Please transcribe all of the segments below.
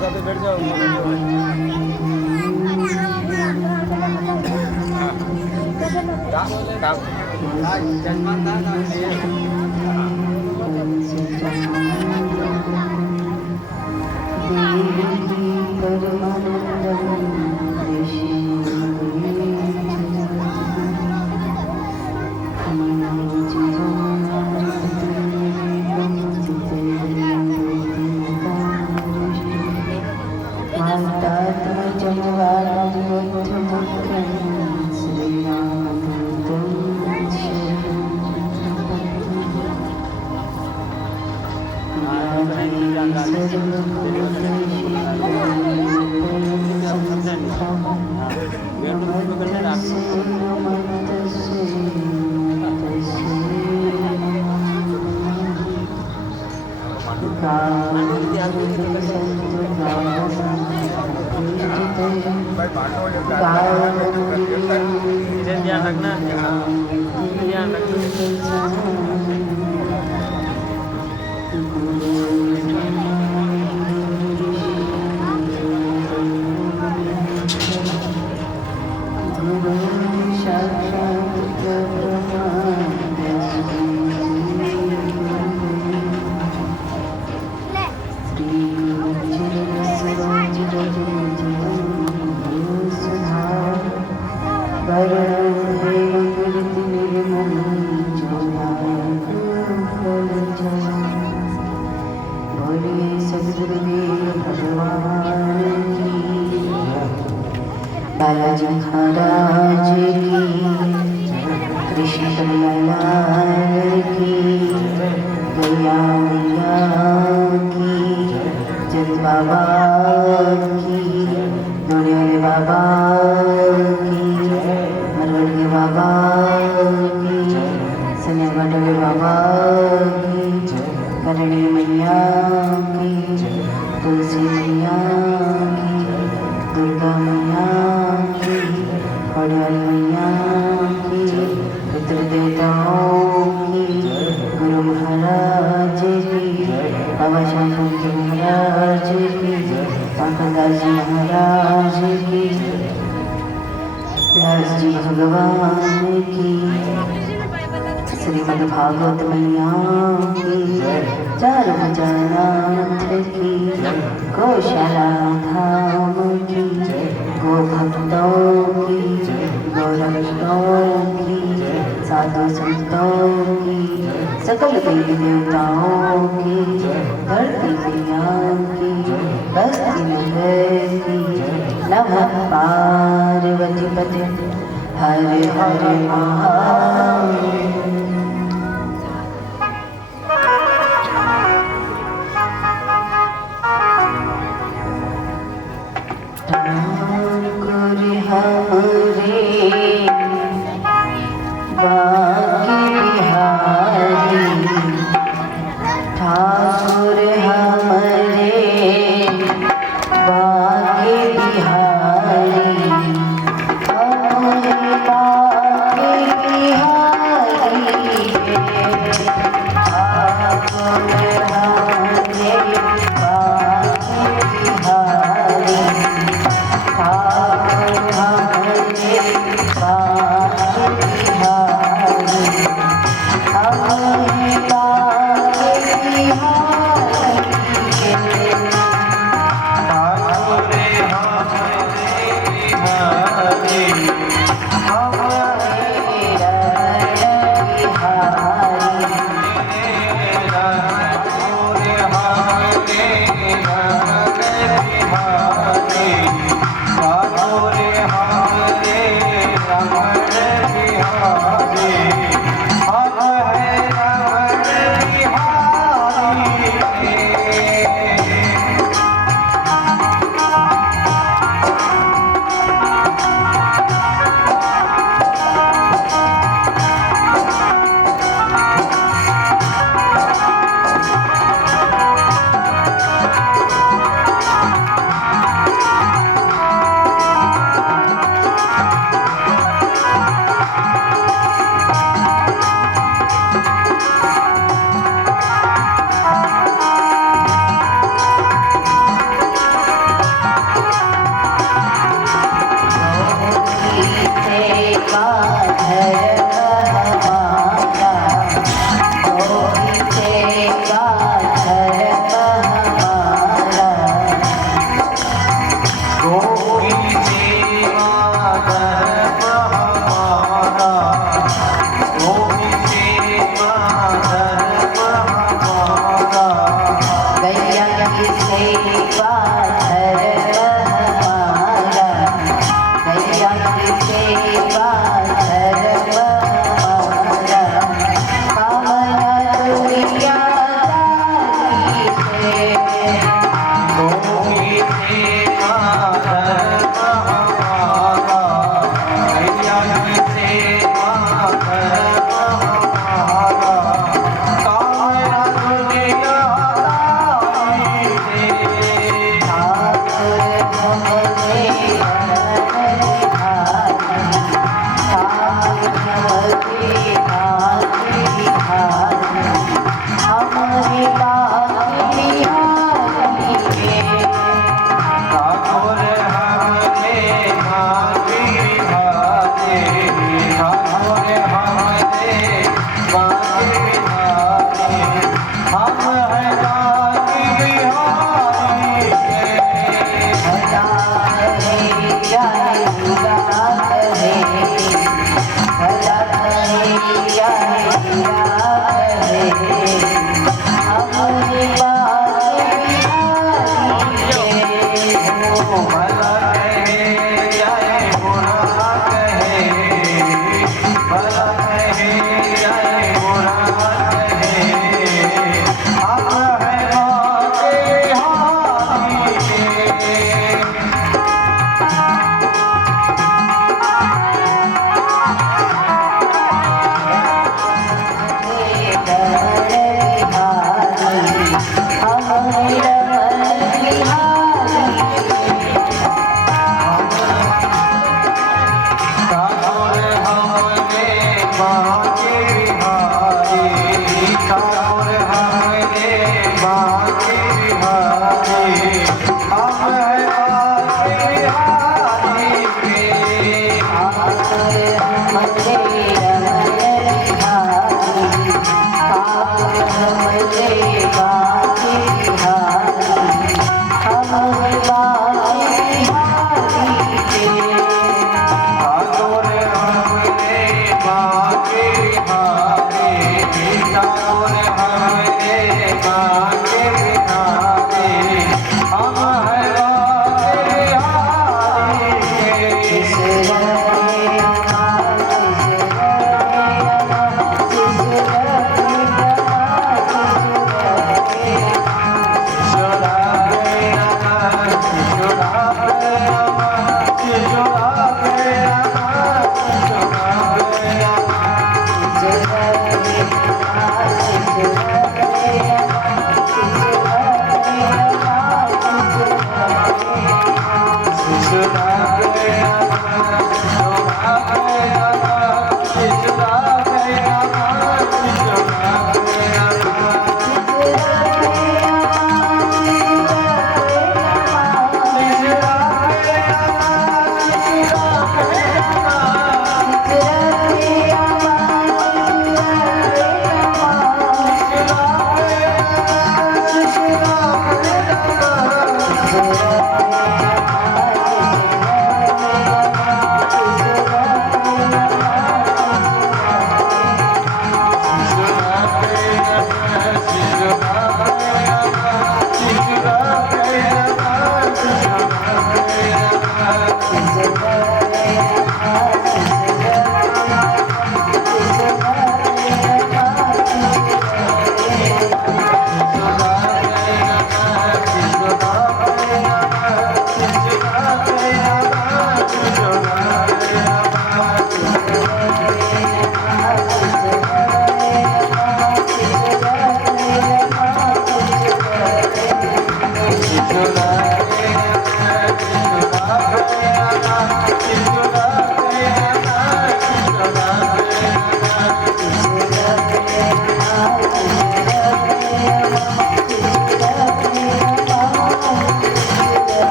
साथ बैठ जाओ। ध्यान रखना, ध्यान रखना। बालाजी महाराज की, कृष्ण कन्हैया की, गैया मैया की, जग बाबा की, दुनिया बाबा की, मरवड़ के बाबा की, सन्यागढ़ के बाबा की, करणी मैया की, तुलसी मैया की, दुर्गा मैया की, हरिहर मैया की, पितृदेवताओं की, गुरु महाराज की, बाबा शांति महाराज की, काकादास जी महाराज की, व्यास जी भगवान की, श्रीमद् भागवत मैया की, चारु भुजानाथ की, गौशाला धाम की, गो भक्तों की, गौरक्षों की, साधु संतों की, सकल देवी देवताओं की, धरती मैया की, बस्ती नगर की, नमः पार्वती पते हरे हरे महादेव।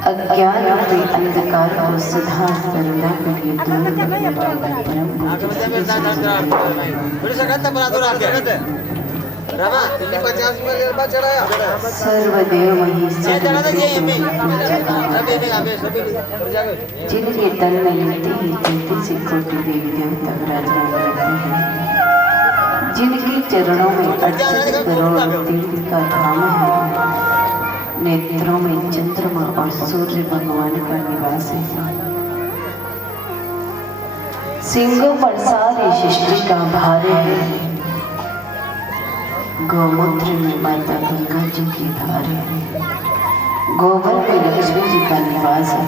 अज्ञान रूपी अंधकार को सदा सर्वदा के लिए दूर करने वाला सर्वदेव जिनके तन में लेते ही 33 कोटि देवी देवता विराजमान रहते हैं, जिनके चरणों में 68 करोड़ तीर्थ का धाम है, नेत्रों में चंद्रमा और सूर्य भगवान का निवास है, सिंहों पर सारी सृष्टि का भार है, गौमूत्र में माता गंगा जी की धार है, गोबर में लक्ष्मी जी का निवास है।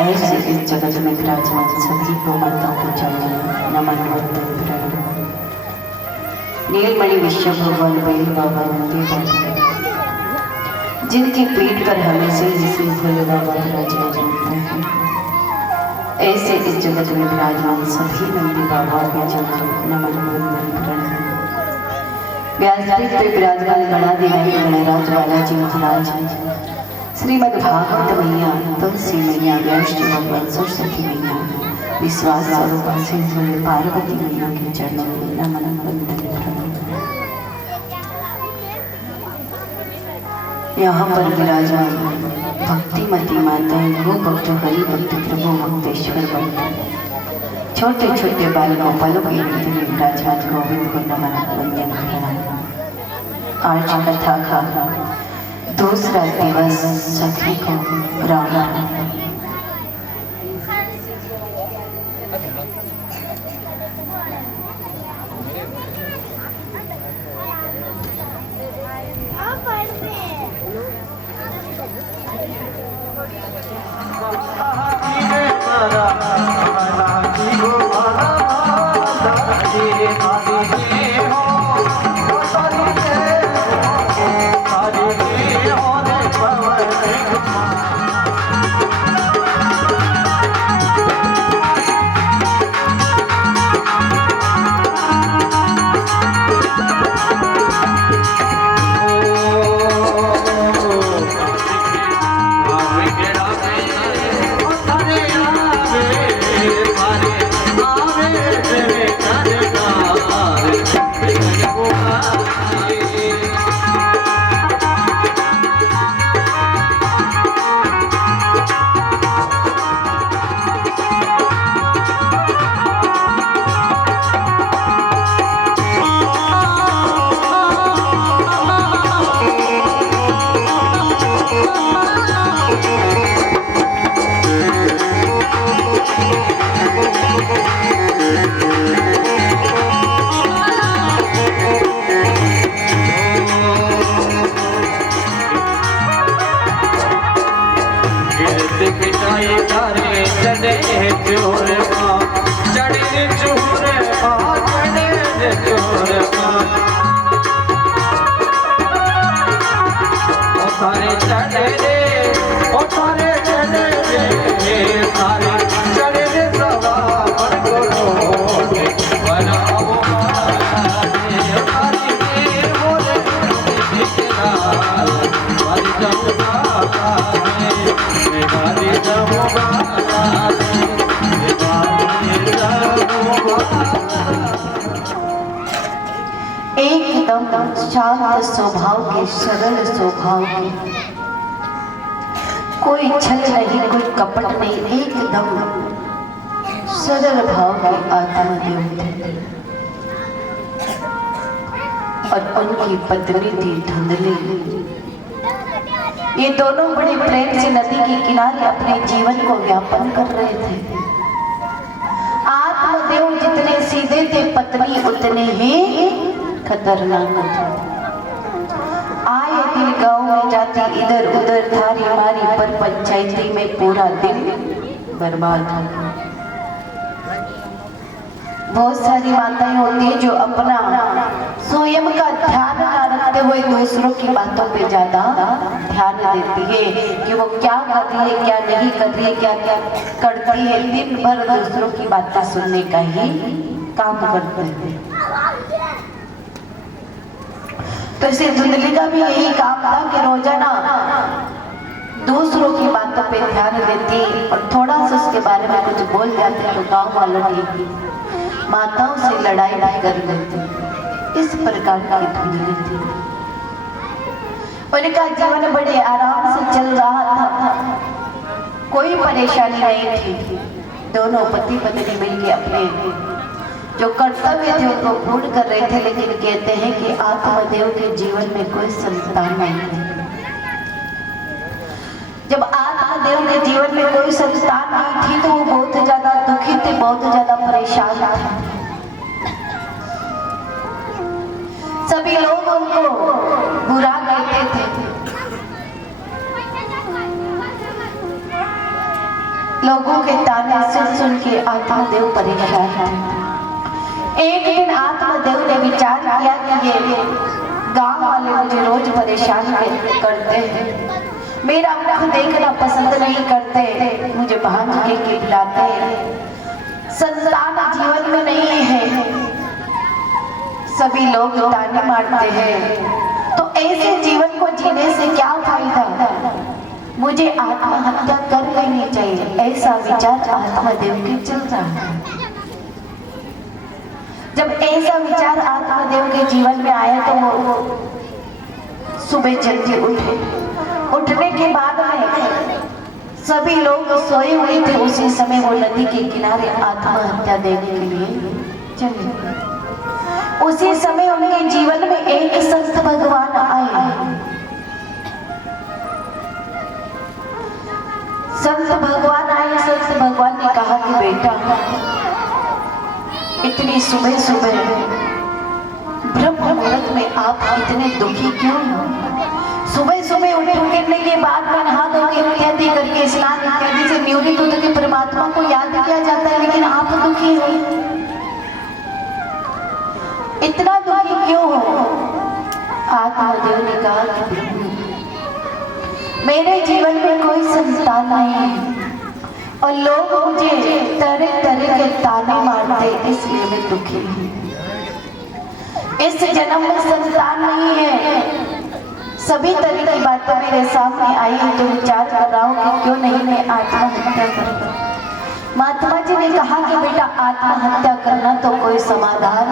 ऐसे इस जगत में विराजमान सभी को माता को चरण नमन वंदन प्रणाम। नीलमणि विश्व भगवान बैल बाबा नंदी बाबा, जिनकी पीठ पर हमेशा जिसे भोले बाबा विराजमान रहते हैं, ऐसे इस जगत में विराजमान सभी नंदी बाबा के चरण नमन वंदन प्रणाम। व्यासपीठ पे विराजमान गणाधिनायक गणराज बालाजी महाराज, श्रीमद् भागवत मैया, तुलसी मैया, वैष्णव भगवान सरस्वती मैया, विश्वास स्वरूप पार्वती मैया के चरणों में नमन वंदन प्रणाम। यहाँ पर विराजमान भक्तिमती माता, गो भक्त, हरि भक्त, प्रभु भक्तेश्वर भक्त, छोटे छोटे बालकों पलों की हृदय में विराजमान गोविंद को नमन वंदन प्रणाम। आज कथा का दूसरा दिवस सभी को राम थारे चढ़े रे ओ थारे चढ़े रे थारे चढ़े रे सवार करो बनाओ मारे थारी के मोरे ठिकरा मारी जमुना में मारी जमुना एकदम शांत स्वभाव के, सरल स्वभाव के, कोई छल नहीं, कोई कपट नहीं, एकदम सरल भाव के आत्मदेव थे। और उनकी पत्नी थी धुंधली। ये दोनों बड़े प्रेम से नदी के किनारे अपने जीवन को व्यापन कर रहे थे। आत्मदेव जितने सीधे थे, पत्नी उतने ही खतरनाक थे। आए दिन गांव में जाती, इधर उधर थारी मारी, पर पंचायती में पूरा दिन बर्बाद हो गया। बहुत सारी माताएं होती है जो अपना स्वयं का ध्यान न रखते हुए दूसरों की बातों पे ज्यादा ध्यान देती है कि वो क्या कर रही है, क्या नहीं कर रही है, क्या क्या करती है। दिन भर दूसरों की बातें सुनने का ही काम करते हैं। तो इसे धुंधली का भी यही काम था कि रोजाना दूसरों की बातों पे ध्यान देती और थोड़ा सा उसके बारे में कुछ बोल जाते तो गांव वालों की माताओं से लड़ाई भी कर लेती। इस प्रकार की धुंधली थी। उनका जीवन बड़े आराम से चल रहा था, कोई परेशानी नहीं थी। दोनों पति पत्नी मिलकर अपने जो कर्तव्य थे उनको पूर्ण कर रहे थे, लेकिन कहते हैं कि आत्मदेव के जीवन में कोई संतान नहीं है। जब आत्मदेव के जीवन में कोई संतान नहीं थी तो वो बहुत ज्यादा दुखी थे, बहुत ज्यादा परेशान थे। सभी लोग उनको बुरा कहते थे। लोगों के ताने सुन सुन के आत्मदेव परेशान थे। एक दिन आत्मदेव ने विचार किया कि ये गांव वाले मुझे रोज परेशान करते हैं, मेरा मुख देखना पसंद नहीं करते, मुझे भांज के बुलाते हैं, संतान जीवन में नहीं है, सभी लोग ताने मारते हैं, तो ऐसे जीवन को जीने से क्या फायदा, मुझे आत्महत्या कर लेनी चाहिए। ऐसा विचार आत्मदेव के चल रहा है। जब ऐसा विचार आत्मदेव के जीवन में आया तो वो सुबह जल्दी उठे। उठने के बाद में सभी लोग सोए हुए थे, उसी समय वो नदी के किनारे आत्महत्या देने के लिए चले। उसी समय उनके जीवन में एक संत भगवान आए। संत भगवान आए। संत भगवान ने कहा कि बेटा, इतनी सुबह सुबह ब्रह्म मुहूर्त में आप इतने दुखी क्यों हो? सुबह सुबह उठने के बाद में नहा धोके इत्यादि करके स्नान इत्यादि से निवृत्त होकर के परमात्मा को याद किया जाता है, लेकिन आप दुखी हो, इतना दुखी क्यों हो? आत्मदेव ने कहा कि मेरे जीवन में कोई संतान नहीं है और लोग मुझे तरह तरह के ताने मारते, इसलिए मैं दुखी हूँ। इस जन्म में संतान नहीं है, सभी तरह की बातें मेरे सामने आई है, तो विचार कर रहा हूँ कि क्यों नहीं मैं आत्महत्या करूँ। महात्मा जी ने कहा कि बेटा, आत्महत्या करना तो कोई समाधान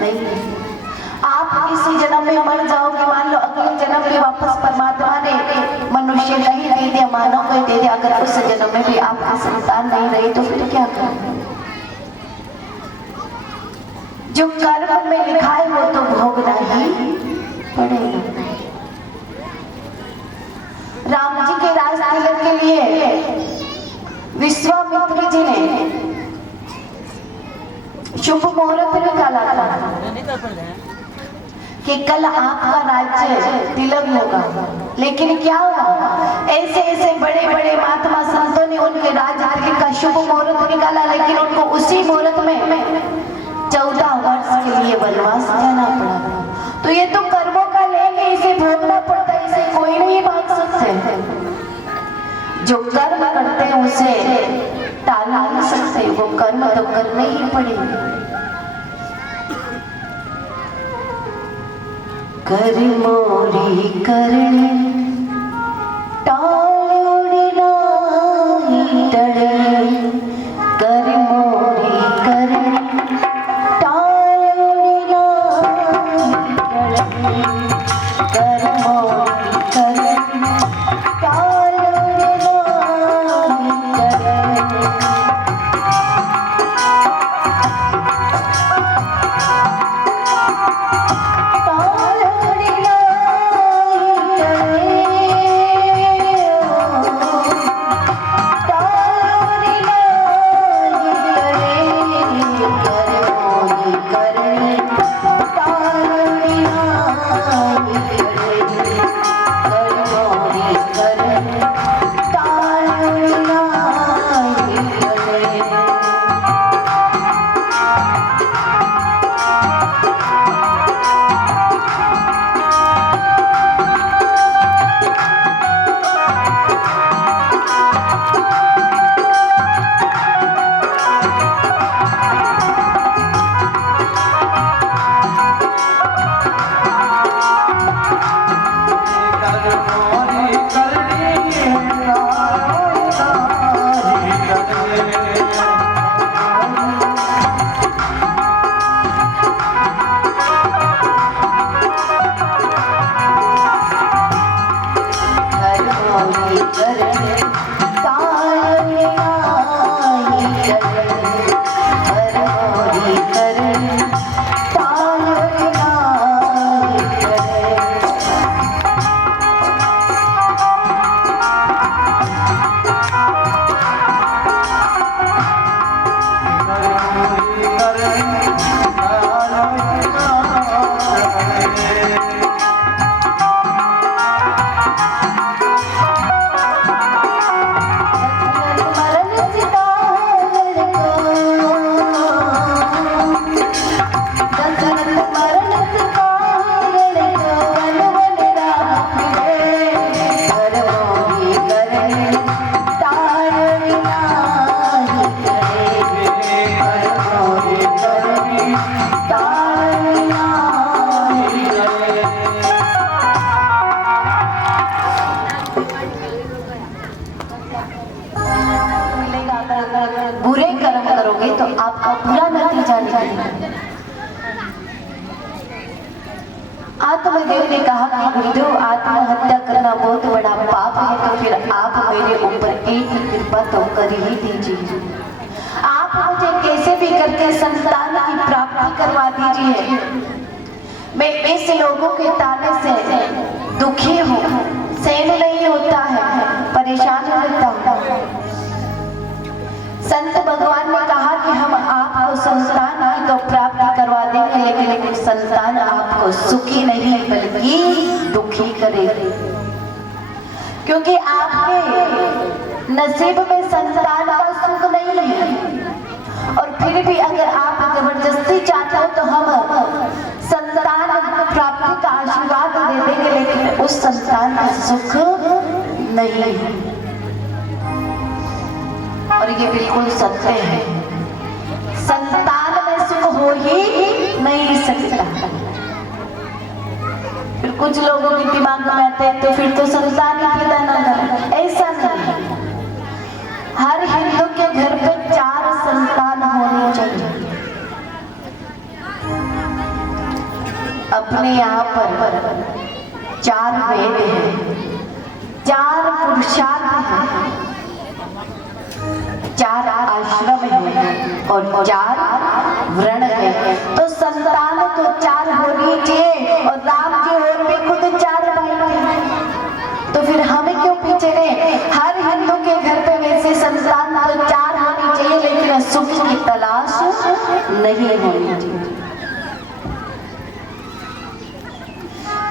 नहीं है। आप इसी जन्म में मर जाओगे, मान लो अगले जन्म में वापस परमात्मा ने मनुष्य नहीं दे दिया, मानव को दे दिया, अगर उस जन्म में भी आपकी संतान नहीं रही तो फिर क्या करोगे? जो कर्म में लिखा है वो तो भोगना ही पड़ेगा। राम जी के राज तिलक के लिए विश्वामित्र जी ने शुभ मुहूर्त निकाला था कि कल आपका राज्य तिलक होगा, लेकिन क्या हुआ? ऐसे ऐसे बड़े बड़े महात्मा संतों ने उनके राज्य का शुभ मुहूर्त निकाला, लेकिन उनको उसी मुहूर्त में 14 वर्ष के लिए वनवास जाना पड़ा। तो ये तो कर्मों का लेंगे, इसे भोगना पड़ता है। ऐसे कोई नहीं भाग सकते। जो कर्म करते हैं उसे टाल नहीं सकते, वो कर्म तो करने ही पड़ेंगे। कर मोरी करनी टालोड़ी नाही टळी, कर मोरी करनी टालोड़ी नाही टळी, कर मोरी करनी टालोड़ी नाही टळी। बुरे कर्म करोगे तो आपका बुरा नतीजा निकलेगा। आत्मदेव ने कहा कि गुरुदेव आत्महत्या करना बहुत बड़ा पाप है, तो फिर आप मेरे ऊपर एक कृपा तो कर ही दीजिए। आप मुझे कैसे भी करके संतान की प्राप्ति करवा दीजिए। मैं इस लोगों के ताने से दुखी हूँ, सहन नहीं होता है, परेशान रहता हूँ। संत भगवान ने कहा कि हम आपको संतान की तो प्राप्ति करवा देंगे, लेकिन संतान आपको सुखी नहीं बल्कि दुखी करेगी, क्योंकि आपके नसीब में संतान का सुख नहीं है। और फिर भी अगर आप जबरदस्ती चाहते हो तो हम संतान प्राप्ति का आशीर्वाद दे देंगे, लेकिन उस संतान का सुख नहीं है। और ये बिल्कुल सत्य है, संतान में सुख हो ही नहीं सकता। फिर कुछ लोगों के दिमाग में आते हैं तो फिर तो संतान ही पैदा ना करें, ऐसा नहीं। हर हिंदू के घर पे 4 संतान होनी चाहिए। अपने यहाँ पर 4 वेद हैं, 4 पुरुषार्थ हैं, 4 आश्रम है और 4 वर्ण है। तो संतान तो 4 होनी चाहिए, और राम जी और भी खुद 4 भाई थे, तो फिर हमें क्यों पीछे रहे। हर हिंदू के घर पे वैसे संतान तो 4 होनी चाहिए, लेकिन सुख की तलाश नहीं होनी चाहिए।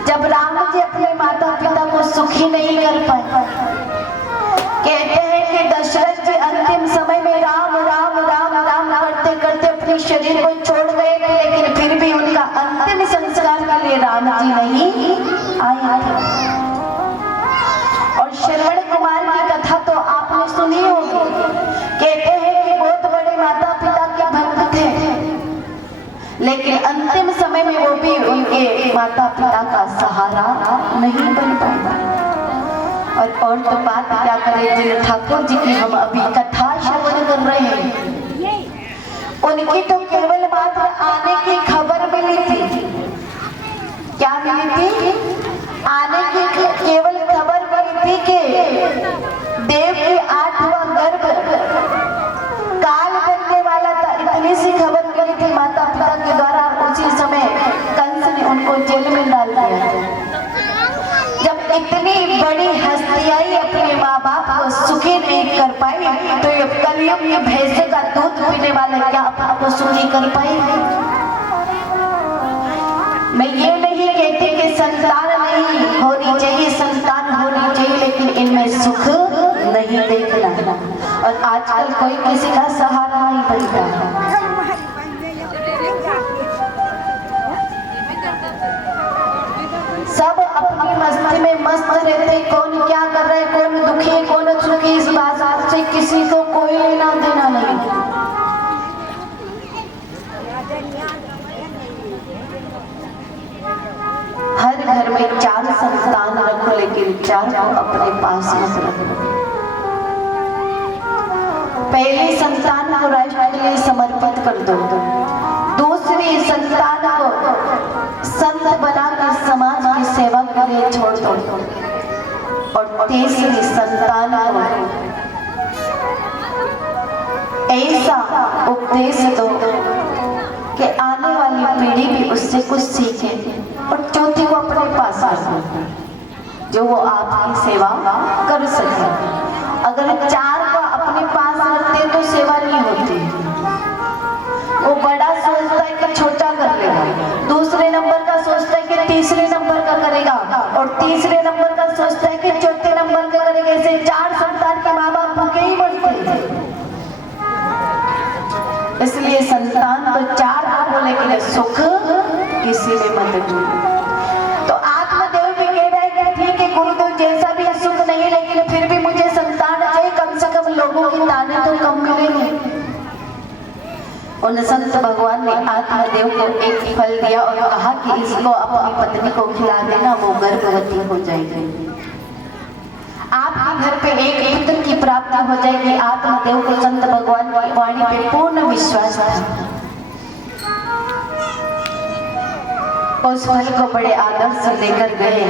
जब राम जी अपने माता पिता को सुखी नहीं कर पाए, कहते हैं कि दशरथ जी अंतिम समय में राम राम राम राम करते करते अपने शरीर को छोड़ गए थे, लेकिन फिर भी उनका अंतिम संस्कार के लिए राम जी नहीं आए थे। श्रवण कुमार की कथा तो आपने सुनी होगी। कहते हैं कि बहुत बड़े माता पिता के भक्त थे, लेकिन अंतिम समय में वो भी उनके माता पिता का सहारा नहीं बन पाया। और तो बात क्या करें, जिन ठाकुर जी की हम अभी कथा श्रवण कर रहे हैं, उनकी तो केवल मात्र आने की खबर मिली थी। क्या मिली थी? आने की केवल खबर मिली थी कि देव की 8वां गर्भ काल बनने वाला था। इतनी सी खबर मिली थी माता पिता के द्वारा। उसी समय कंस ने उनको जेल में डाल दिया। जब इतनी बड़ी हस्ती आई अपने माँ बाप को सुखी नहीं कर पाई, तो ये कलयुग में भैंसे का दूध पीने वाले क्या अपने को सुखी कर पाएंगे? मैं ये नहीं कहती कि संतान नहीं होनी चाहिए, संतान होनी चाहिए, लेकिन इनमें सुख नहीं देखना। और आजकल कोई किसी का सहारा नहीं बनता। सब अपनी मस्ती में मस्त रहते, कौन क्या कर रहे, कौन दुखी है, कौन सुखी, इस बात से किसी को कोई लेना देना नहीं। हर घर में 4 संतान रखो, लेकिन 4 को अपने पास मत रखो। पहली संतान को राष्ट्र के लिए समर्पित कर दो, दूसरी संतान को संत बनाकर समाज की सेवा के लिए छोड़ दो, और तीसरी संतान को ऐसा उपदेश दो कि आने वाली पीढ़ी भी उससे कुछ सीखे, और चौथी को अपने पास रखो, जो वो आपकी सेवा कर सके। अगर 4 को अपने पास रखते तो सेवा नहीं होती। वो बड़ा सोचता है कि छोटा कर लेगा, दूसरे नंबर का सोचता है कि तीसरे नंबर का करेगा, और तीसरे नंबर का सोचता है कि चौथे नंबर का करेगा। ऐसे 4 संतान के माँ बाप भूखे ही मरते हैं। इसलिए संतान तो 4 को, लेकिन सुख किसी ने मत दो। तो आत्मदेव भी कह रहे हैं कि ठीक है गुरुदेव, जैसा भी सुख नहीं, लेकिन फिर भी मुझे संतान चाहिए, कम से कम लोगों की ताने तो कम मिलेंगे। उन संत भगवान ने आत्मदेव को एक फल दिया और कहा कि इसको अपनी पत्नी को खिला देना, वो गर्भवती हो जाएगी। आपके घर पे एक पुत्र की प्राप्ति हो जाएगी। आत्मदेव को संत भगवान की वाणी पे पूर्ण विश्वास था। उस फल को बड़े आदर से लेकर गए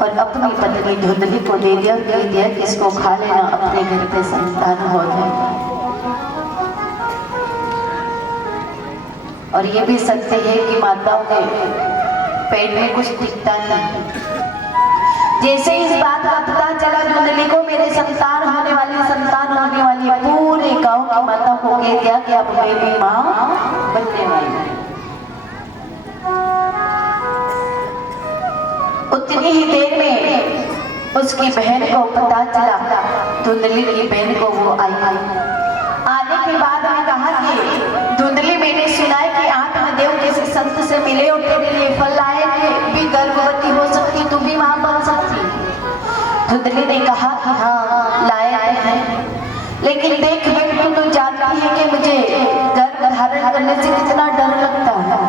और अपनी पत्नी धुंधली को दे दिया और कह दिया कि इसको खा लेना, अपने घर पे संतान हो जाए। और ये भी सत्य है कि माताओं के पेट में कुछ टिकता नहीं। जैसे इस बात का पता चला धुंधली को मेरे संतान होने वाली, संतान होने वाली, पूरे गांव की माताओं को कह दिया कि अब मेरी माँ बनने वाली है। उतनी ही देर में उसकी बहन को पता चला, धुंधली की बहन को वो आई। आने के बाद में कहा कि धुंधली, मैंने सुना है कि आत्मदेव जैसे संत से मिले और तेरे लिए फल लाए थे, भी गर्भवती हो सकती, तू भी मां बन सकती। धुंधली ने कहा कि हाँ लाए हैं, लेकिन देख बेटी तू जानती है कि मुझे गर्भ धारण करने से कितना डर लगता है,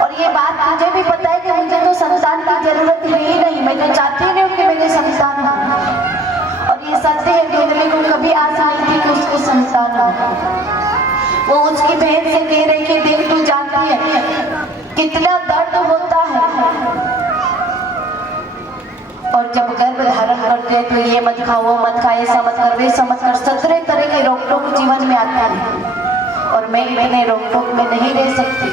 और ये बात मुझे भी पता है कि मुझे तो संतान की जरूरत है ही नहीं, मैं तो चाहती नहीं हूँ कि मेरे संतान हो। और ये सत्य है, धुंधली को कभी आशा नहीं थी कि उसको संतान हो। वो उसकी बहन से कह रही कि देख तू जानती है कितना दर्द होता है, और जब गर्भ धारण करते हैं तो ये मत खाओ, वो मत खा, ऐसा मत कर, वैसा मत कर, 17 तरह के रोक टोक जीवन में आता है, और मैं इतने रोक टोक में नहीं रह सकती।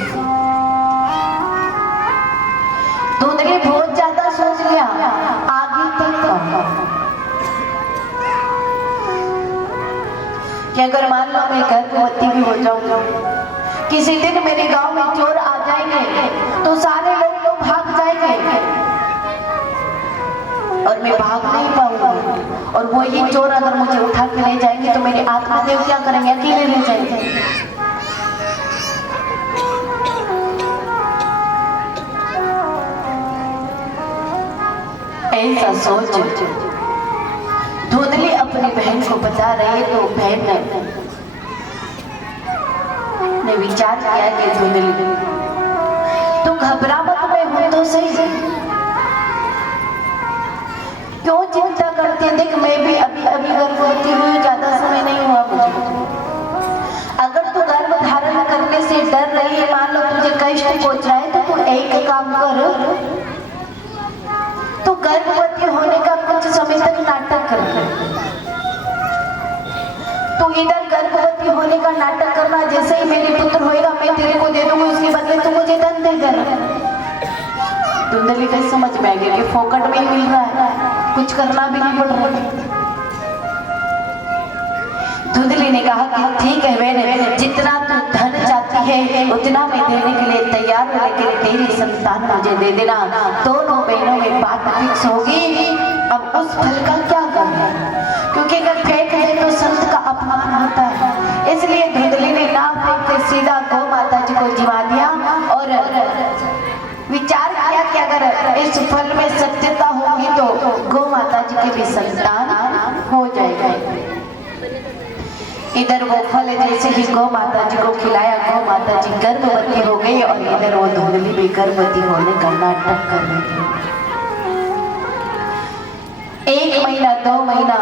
धुंधली बहुत ज्यादा सोच लिया, आगे तक कि अगर मान लो मैं गर्भवती भी हो जाऊंगा, किसी दिन मेरे गांव में चोर आ जाएंगे तो सारे लोग भाग जाएंगे और मैं भाग नहीं पाऊंगी, और वो ही चोर अगर मुझे उठा के ले जाएंगे तो मेरे आत्मदेव क्या करेंगे, अकेले ले जाएंगे। ऐसा सोच को बता रहे तो बहन ने विचार किया कि धुंधली तू घबरा मत, मैं हूं तो सही। क्यों चिंता करती है? देख मैं भी अभी अभी गर्भवती हुई, ज्यादा समय नहीं हुआ मुझे। अगर तू गर्भ धारण करने से डर रही है, मान लो तुझे कष्ट पहुंच रहा है, तो तू एक काम कर, तो गर्भवती होने का कुछ समय तक नाटक कर। तू इधर गर्भवती होने का नाटक करना, जैसे ही मेरे पुत्र होएगा मैं तेरे को दे दूंगी, उसके बदले तू मुझे धन दे देना। धुंधली कैसे समझ में आ गया कि फोकट में ही मिल रहा है, कुछ करना भी नहीं पड़ रहा। धुंधली ने कहा कि ठीक है बहन, जितना तू धन चाहती है उतना मैं देने के लिए तैयार हूं, लेकिन तेरी संतान मुझे दे देना। दोनों बहनों में बात फिक्स होगी। अब उस फल का क्या करना, क्योंकि अगर फेंक दे तो संत का अपमान होता है। इसलिए धुंधली ने ना फेंक के सीधा गौ माता जी को जिमा दिया और विचार किया कि अगर इस फल में सत्यता होगी तो गौ माता जी की भी संतान हो जाएगी। इधर वो फल जैसे ही गौ माता जी को खिलाया, गौ माता जी गर्भवती हो गई और इधर वो धुंधली भी गर्भवती होने का नाटक कर रही थी। 1 महीना, 2 महीना,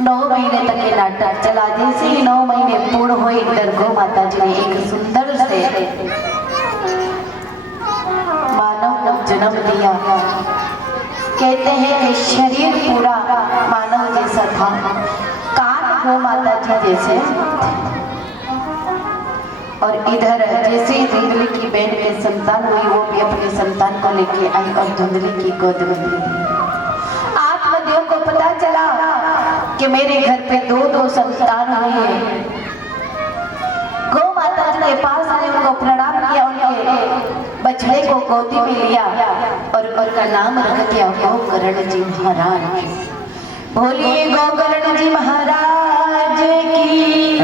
9 महीने तक ये नाटक चला। जैसे ही 9 महीने पूर्ण हुए, इधर गौ माता जी ने एक सुंदर से मानव जन्म दिया। कहते हैं कि शरीर पूरा मानव जैसा था, कान गौ माता जी जैसे। और इधर जैसे ही धुंधली की बहन के संतान हुई, वो भी अपने संतान को लेके आई और धुंधली की गोद में ली। आत्मदेव को पता चला कि मेरे घर पे 2-2 संतान हुए हैं। गौ माता जी के पास आए, उनको प्रणाम किया, उनके बछड़े को गोदी में लिया और उनका नाम रख दिया गोकर्ण जी महाराज। बोलिए गोकर्ण जी महाराज की।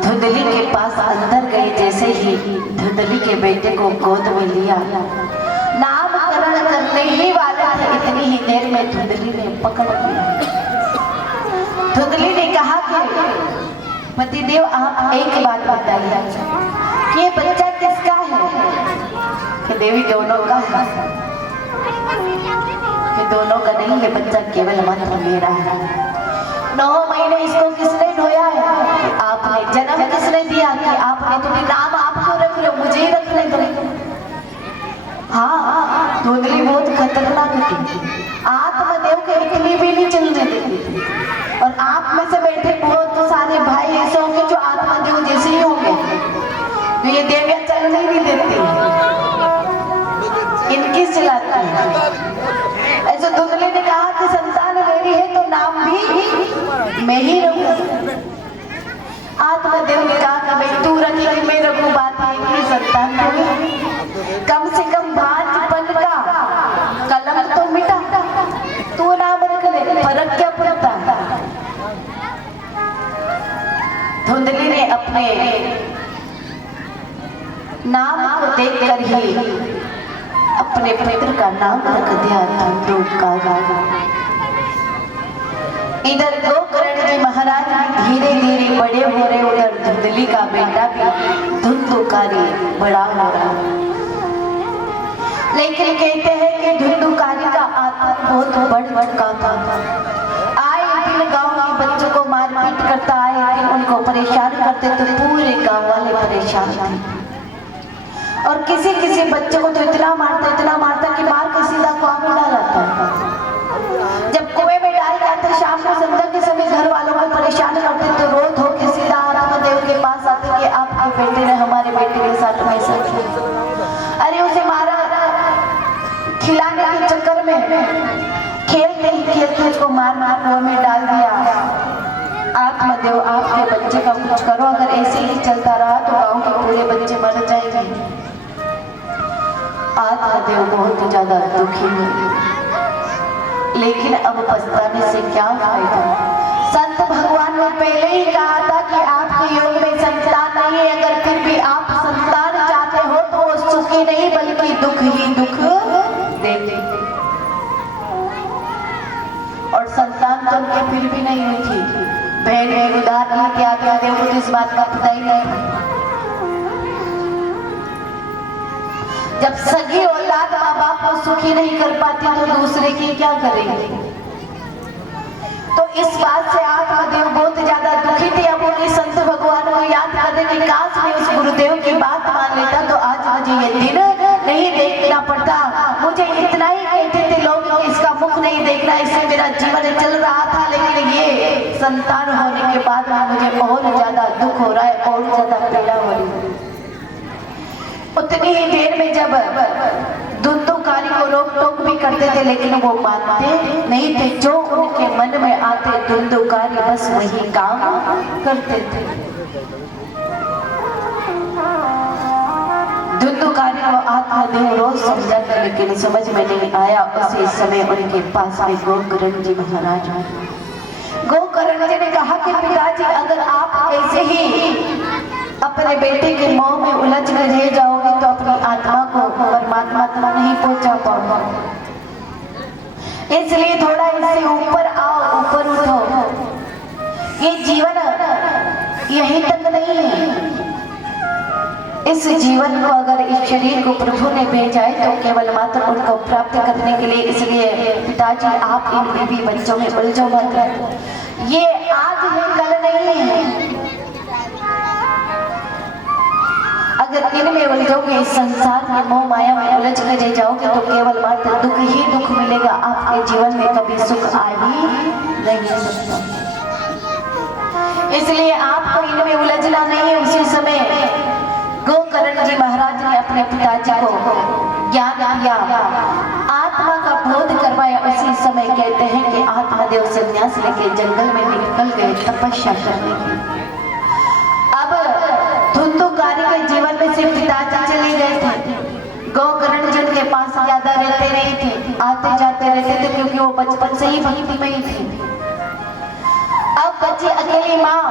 धुंधली के पास अंदर गए, जैसे ही धुंधली के बेटे को गोद में लिया, नामकरण करने ही वाला था, इतनी ही देर में धुंधली ने पकड़ लिया। धुंधली ने कहा कि पतिदेव आप एक बात बताइए, ये बच्चा किसका है? कि देवी दोनों का है। कि दोनों का नहीं, ये बच्चा केवल मात्र मेरा है। 9 महीने इसको किसने ढोया है? आपने। जन्म किसने दिया? कि आपने। तो नाम आपको रख लो, मुझे ही रखने दो। हाँ, धुंधली बहुत खतरनाक थी, आत्मदेव के इतनी भी नहीं चलने देती थी। और आप में से बैठे बहुत सारे भाई ऐसे होंगे जो आत्मदेव जैसे ही होंगे, तो ये देवियां चलने ही नहीं देती, इनकी चलाती है। ऐसे धुंधली ने कहा कि संतान मेरी है तो नाम भी मैं ही रखूं। आत्मदेव ने कहा कि भाई तू रखेगी मैं रखूं, बात है कि संतान तो कम से कम भांजपन का कलम तो मिटा, तू नाम रख ले, फर्क क्या पड़ता। धुंधली ने अपने नाम को देखकर ही अपने पुत्र का नाम रख दिया धुंधुकारी। इधर गोकर्ण जी महाराज धीरे धीरे बड़े हो रहे, उधर धुंधली का बेटा भी धुंधुकारी बड़ा हो रहा। लेकिन कहते हैं कि धुंधुकारी का आतंक बहुत बढ़ चुका था। आए दिन गांव के बच्चों को मारपीट करता, आए दिन उनको परेशान करते, तो पूरे गांव वाले परेशान थे। और किसी किसी बच्चे को तो इतना मारता कि मार के सीधा कुआं में डाल आता। जब कुएं में डाल जाते, शाम को संध्या के समय घर वालों को परेशान करते, तो रो धो के सीधा आत्मदेव के पास आते कि आपके बेटे ने हमारे बेटे के साथ ऐसा किया। अरे उसे मारा, खिलाने के चक्कर में खेलते ही खेलते उसको मार कुएं में डाल दिया। आत्मदेव आपके बच्चे का कुछ करो, अगर ऐसे ही चलता रहा तो गांव के पूरे बच्चे मर जाएंगे। आत्मदेव बहुत ज्यादा दुखी हुए, लेकिन अब पछताने से क्या फायदा। संत भगवान ने पहले ही कहा था कि आपके योग में संतान नहीं है, अगर फिर भी आप संतान चाहते हो तो वो सुखी नहीं बल्कि दुख ही दुख देते। बदनाम तो उनके फिर भी नहीं हुई थी। बहन बहन उधार लेके आते आते उनको तो इस बात का पता ही नहीं था। जब सगी औलाद माँ बाप को सुखी नहीं कर पाती तो दूसरे की क्या करेंगे। तो इस बात से आत्मदेव बहुत ज्यादा दुखी थे। अब उन्हें संत भगवान को याद करने की काश मैं उस गुरुदेव की बात मान लेता तो आज मुझे ये दिन नहीं देखना पड़ता। मुझे इतना ही कहते थे लोग कि इसका मुख नहीं देखना, इससे मेरा जीवन चल रहा था। लेकिन ये संतान होने के बाद मुझे और ज्यादा दुख हो रहा है, और ज्यादा पीड़ा हो रही है। उतनी ही देर में जब धुंधुकारी को रोक टोक भी करते थे लेकिन वो मानते नहीं थे। जो उनके मन में आते धुंधुकारी बस वही काम करते थे। धुंधुकारी को आत्मदेव रोज समझाता लेकिन समझ में नहीं आया। उसी समय उनके पास में गोकर्ण जी महाराज आए। गोकर्ण जी ने कहा कि पिताजी अगर आप ऐसे ही अपने बेटे के मोह में उलझ कर रह जाओगे तो अपनी आत्मा को परमात्मा तक नहीं पहुंचा पाओगे। इसलिए थोड़ा इससे ऊपर आओ, ऊपर उठो। ये जीवन यहीं तक नहीं है। इस जीवन को अगर इस शरीर को प्रभु ने भेजा है तो केवल मात्र उनको प्राप्त करने के लिए। इसलिए पिताजी आप इन बीवी बच्चों में उलझो मत। ये आज है कल नहीं है। अगर इनमें उलझोगे, इस संसार के मोह माया में उलझ कर रह जाओगे तो केवल मात्र दुख ही दुख मिलेगा। आपके जीवन में कभी सुख आ ही नहीं सकता। इसलिए आपको इनमें उलझना नहीं है। उसी समय गोकर्ण जी महाराज ने अपने पिताजी को ज्ञान दिया, आत्मा का बोध करवाया। उसी समय कहते हैं कि आत्मदेव संन्यास लेके जंगल में निकल गए तपस्या करने के। अब धुंधुकारी के जीवन में सिर्फ पिताजी चले गए थे। गोकर्ण जी के पास ज्यादा रहते नहीं थे, आते जाते रहते थे क्योंकि वो बचपन से ही भक्ति में ही थे। अब बच्ची अकेली माँ,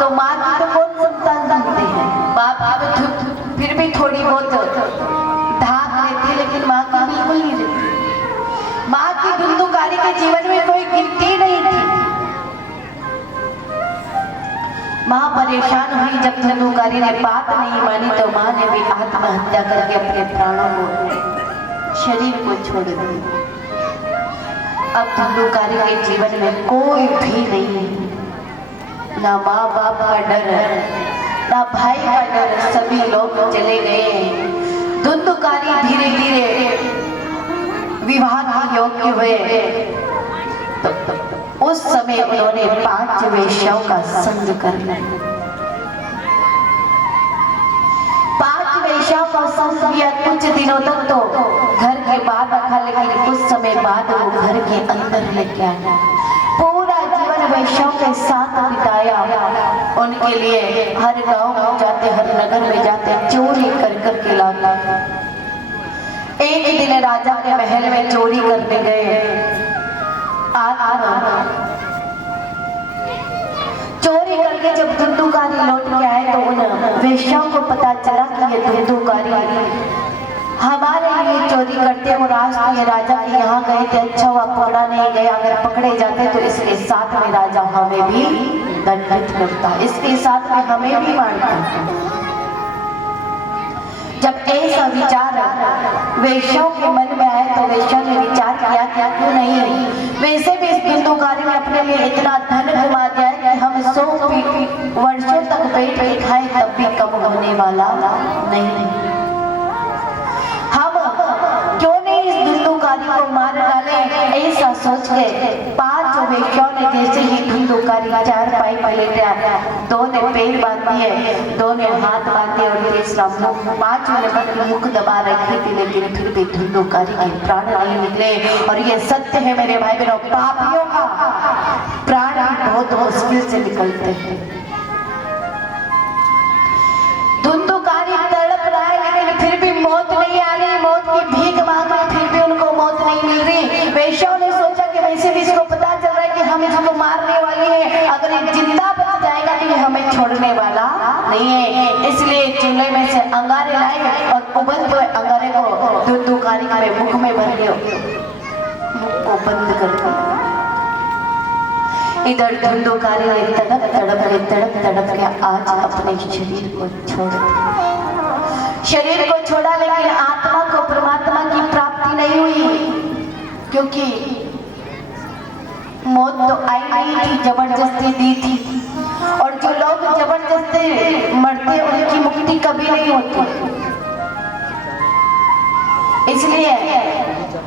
तो माँ की तो कौन संतान जानते हैं। बाप फिर भी थोड़ी बहुत धाक रहती, लेकिन माँ की बिल्कुल नहीं रहती। माँ की धुंधुकारी के जीवन में कोई गिनती नहीं थी। माँ परेशान हुई जब धुंधुकारी ने बात नहीं मानी तो माँ ने भी आत्महत्या करके अपने प्राणों को, शरीर को छोड़ दिया। अब धुंधुकारी के जीवन में कोई भी नहीं है, ना माँ बाप का डर ना भाई का डर। सभी लोग चले गए। धुंधुकारी धीरे धीरे विवाह के योग्य हुए। तो उस समय उन्होंने 5 वेश्याओं का संग कर लिया। 5 वेश्याओं का संग किया। कुछ दिनों तक तो घर के बाहर रखा, लेकिन कुछ समय बाद वो घर के अंदर लेके आया। पूरा जीवन वैश्यों के साथ बिताया। उनके लिए हर गांव में जाते, हर नगर में जाते, चोरी कर करके लाते। एक दिन राजा के महल में चोरी करने गए। चोरी करके जब धुंधुकारी लौट के आए तो उन वेश्याओं को पता चला कि ये धुंधुकारी हमारे लिए चोरी करते। और आज तो ये राजा के यहाँ गए थे, अच्छा हुआ पकड़ा नहीं गया। अगर पकड़े जाते तो इसके साथ में राजा हमें भी दंडित करता, इसके साथ में हमें भी मारता। जब ऐसा विचार वेश्याओं के मन में आया तो वेश्या ने विचार किया क्या क्यों नहीं, वैसे भी इस धुंधुकारी ने अपने लिए इतना धन कमा दिया है कि हम 100 वर्षों तक बैठ के खाए तब भी कम होने वाला नहीं। हम क्यों नहीं इस धुंधुकारी को मार डाले। ऐसा सोच के 5 वेश्याओं ने जैसे ही धुंधुकारी 4 पाई पे लेटा, 2 ने पैर बांध दिए, 2 ने हाथ बांध दिए और तीसरा मुख। 5 ने मुख दबा रखी थी, लेकिन फिर भी धुंधुकारी के प्राण नहीं निकले। और ये सत्य है मेरे भाई बहनों, पापियों का प्राण बहुत मुश्किल से निकलते हैं। धुंधुकारी तड़प रहा है लेकिन फिर भी मौत नहीं आ रही। मौत की भीख मांग रही, फिर भी उनको मौत नहीं मिल रही। वेश्याओं ने सोचा कि वैसे भी इसको पता चल रहा है कि हम इसको मारने वाली है, अगर ये जिंदा बच जाएगा तो ये हमें छोड़ने वाला नहीं है। इसलिए चूल्हे में से अंगारे लाए और उबलते हुए अंगारे को धुंधुकारी के मुख में भर दिया, मुख को बंद कर दिया। इधर धुंधुकारी ने तड़प तड़प के आज अपने शरीर को छोड़ दिया। शरीर को छोड़ा, लेकिन आत्मा को परमात्मा की प्राप्ति नहीं हुई, क्योंकि मौत तो आई नहीं थी, जबरदस्ती दी थी। और जो लोग जबरदस्ती मरते उनकी मुक्ति कभी नहीं होती। इसलिए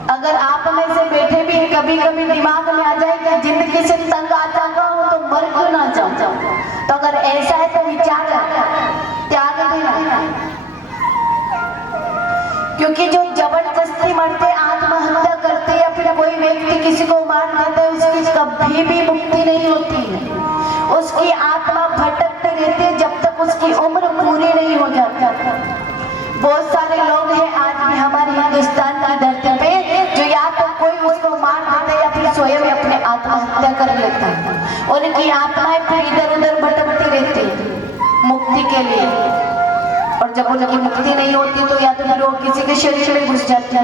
अगर आप में से बैठे भी कभी कभी दिमाग में आ जाए कि जिंदगी से तंग आ जाता हूं तो मर क्यों ना जाऊं, तो अगर ऐसा है तो विचार त्याग देना। क्योंकि जो जबरदस्ती मरते, आत्महत्या करते या फिर कोई व्यक्ति किसी को मार देता है, उसकी कभी भी मुक्ति नहीं होती है। उसकी आत्मा भटकती रहती है जब तक उसकी उम्र पूरी नहीं हो जाती। बहुत सारे लोग हैं आज भी हमारे हिंदुस्तान की धरती पे जो या तो कोई उसको मार देता है या फिर स्वयं अपने आत्महत्या कर लेता है। उनकी आत्माएं फिर इधर उधर भटकती रहती है मुक्ति के लिए, और जब उनकी मुक्ति नहीं होती तो या तो फिर वो किसी के शरीर में घुस जाती है।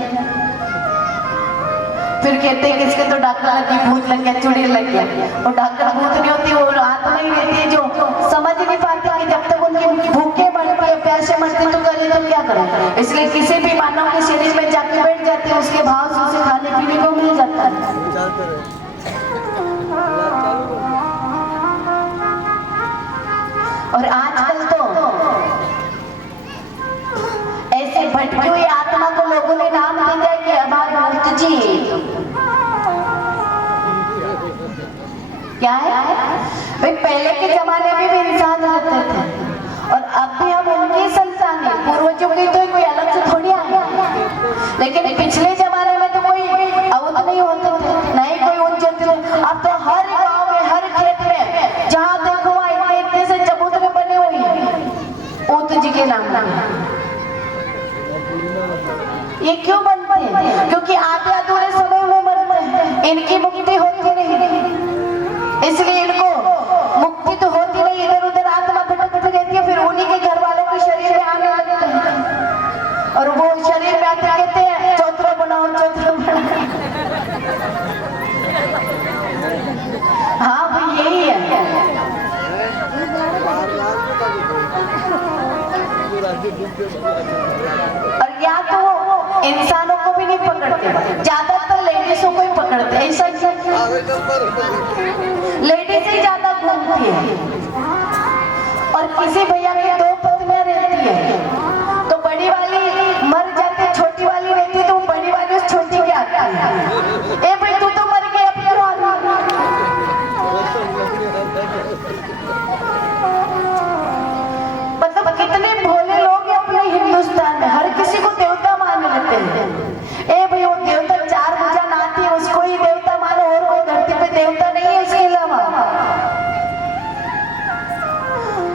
फिर कहते हैं किसके तो डॉक्टर लगी, भूत लग गया, चुड़ैल लग गया। और डॉक्टर भूत नहीं होती, वो आत्मा ही रहती है जो समझ नहीं पाती कि जब तक उनकी भूखे मरती है, प्यासे मरती तो करे तो क्या करें। इसलिए किसी भी मानव के शरीर में जाके बैठ जाते हैं, उसके भाव से उसे खाने पीने को मिल जाता है। और आजकल तो ऐसे भटकी हुई आत्मा को लोगों ने नाम दे दिया कि हमारे भक्त जी क्या है भाई। पहले के जमाने में भी इंसान रहते थे और अब भी हम उनकी संतान है। पूर्वजों की तो कोई अलग से थोड़ी आए, लेकिन पिछले जमाने में तो कोई अवध नहीं होते थे, नहीं कोई उच्च थे। अब तो हर गांव में, हर खेत में जहां देखो वहां इतने से चबूतरे बने हुए हैं ऊत जी के नाम में। ये क्यों बनते हैं? क्योंकि आधे अधूरे समय में मरते हैं, इनकी मुक्ति होती नहीं, इसलिए इनको मुक्ति तो होती नहीं, इधर उधर आत्मा भटकती रहती है। फिर उन्हीं के घर वालों के शरीर में आने लगते हैं और वो शरीर में आते कहते हैं चौथरा बनाओ, चौथरा बनाओ। हाँ भाई यही है। और या तो इंसानों को भी नहीं पकड़ते, ज्यादातर लेडीजों को ही पकड़ते। ऐसा लेडीज ही ज्यादा घूमती है। और किसी भैया की दो पत्नियां रहती है तो बड़ी वाली मर जाती है, छोटी वाली रहती है तो बड़ी वाली उस छोटी के आती है, ए भाई तू तो मर गई अब क्यों आ रही। मतलब कितने भोले लोग हैं अपने हिंदुस्तान में, हर किसी को देवता मान लेते हैं। ए भाई वो देवता चार भुजा नाती है, उसको ही देवता मानो, और कोई धरती पे देवता नहीं है उसके अलावा।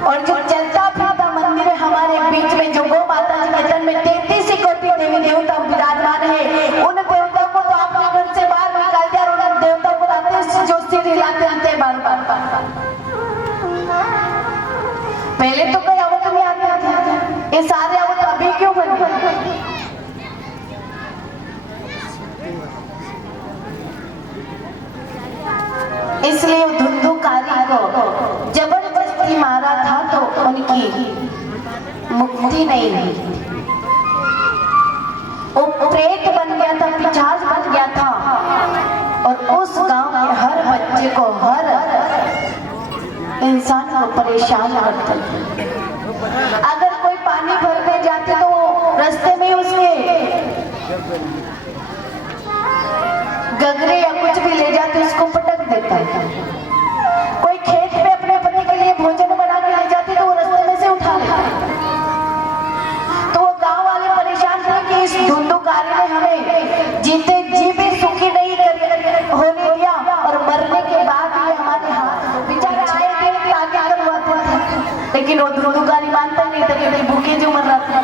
और जो चलता फिरता मंदिर है हमारे बीच में, जो गौ माता जी के तन में 33 कोटि देवी देवता विराजमान है, उन देवताओं को तो आपने घर से बाहर निकाल दिया और उन देवताओं को लाते जो सिर हिलाते रहते बार बार। पहले तो कोई अवत नहीं आते थे, ये सारे अवत अभी क्यों बने? इसलिए धुंधुकारी को जबरदस्ती मारा था तो उनकी मुक्ति नहीं हुई। वो प्रेत बन गया था, पिशाच बन गया था और उस गांव के हर बच्चे को, हर इंसान को परेशान करते थे। अगर कोई पानी भरने जाते तो रास्ते में उसके गगरे या कुछ भी ले जाते उसको पटक देता है। कोई खेत में अपने पति के लिए भोजन बना के ले जाते तो वो रास्ते में से उठा लेता है। तो वो गांव वाले परेशान थे कि इस धुंधुकारी ने हमें जीते जी भी सुखी नहीं होने दिया और मरने के बाद ये हमारे हाथ बेचारे आए थे ताकि करवाते थे, लेकिन वो धुंधुकारी मानता नहीं था कि भूखे जो मर रहा था।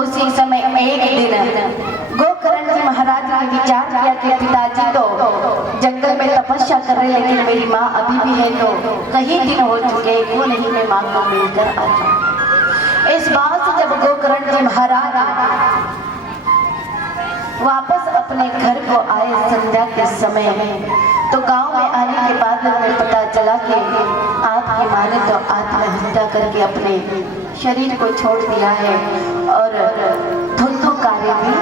उसी समय एक दिन गोकर्ण जी महाराज ने विचार किया कि पिताजी तो जंगल में तपस्या कर रहे, लेकिन मेरी माँ अभी भी है, तो कई दिन हो चुके, क्यों नहीं मैं माँ को मिलकर आ जाऊं। इस बात से जब गोकर्ण जी महाराज वापस अपने घर को आए संध्या के समय, तो गांव में आने के बाद हमें पता चला कि आपकी माँ ने तो आत्महत्या करके अपने शरीर को छोड़ दिया है और धुंधुकारी भी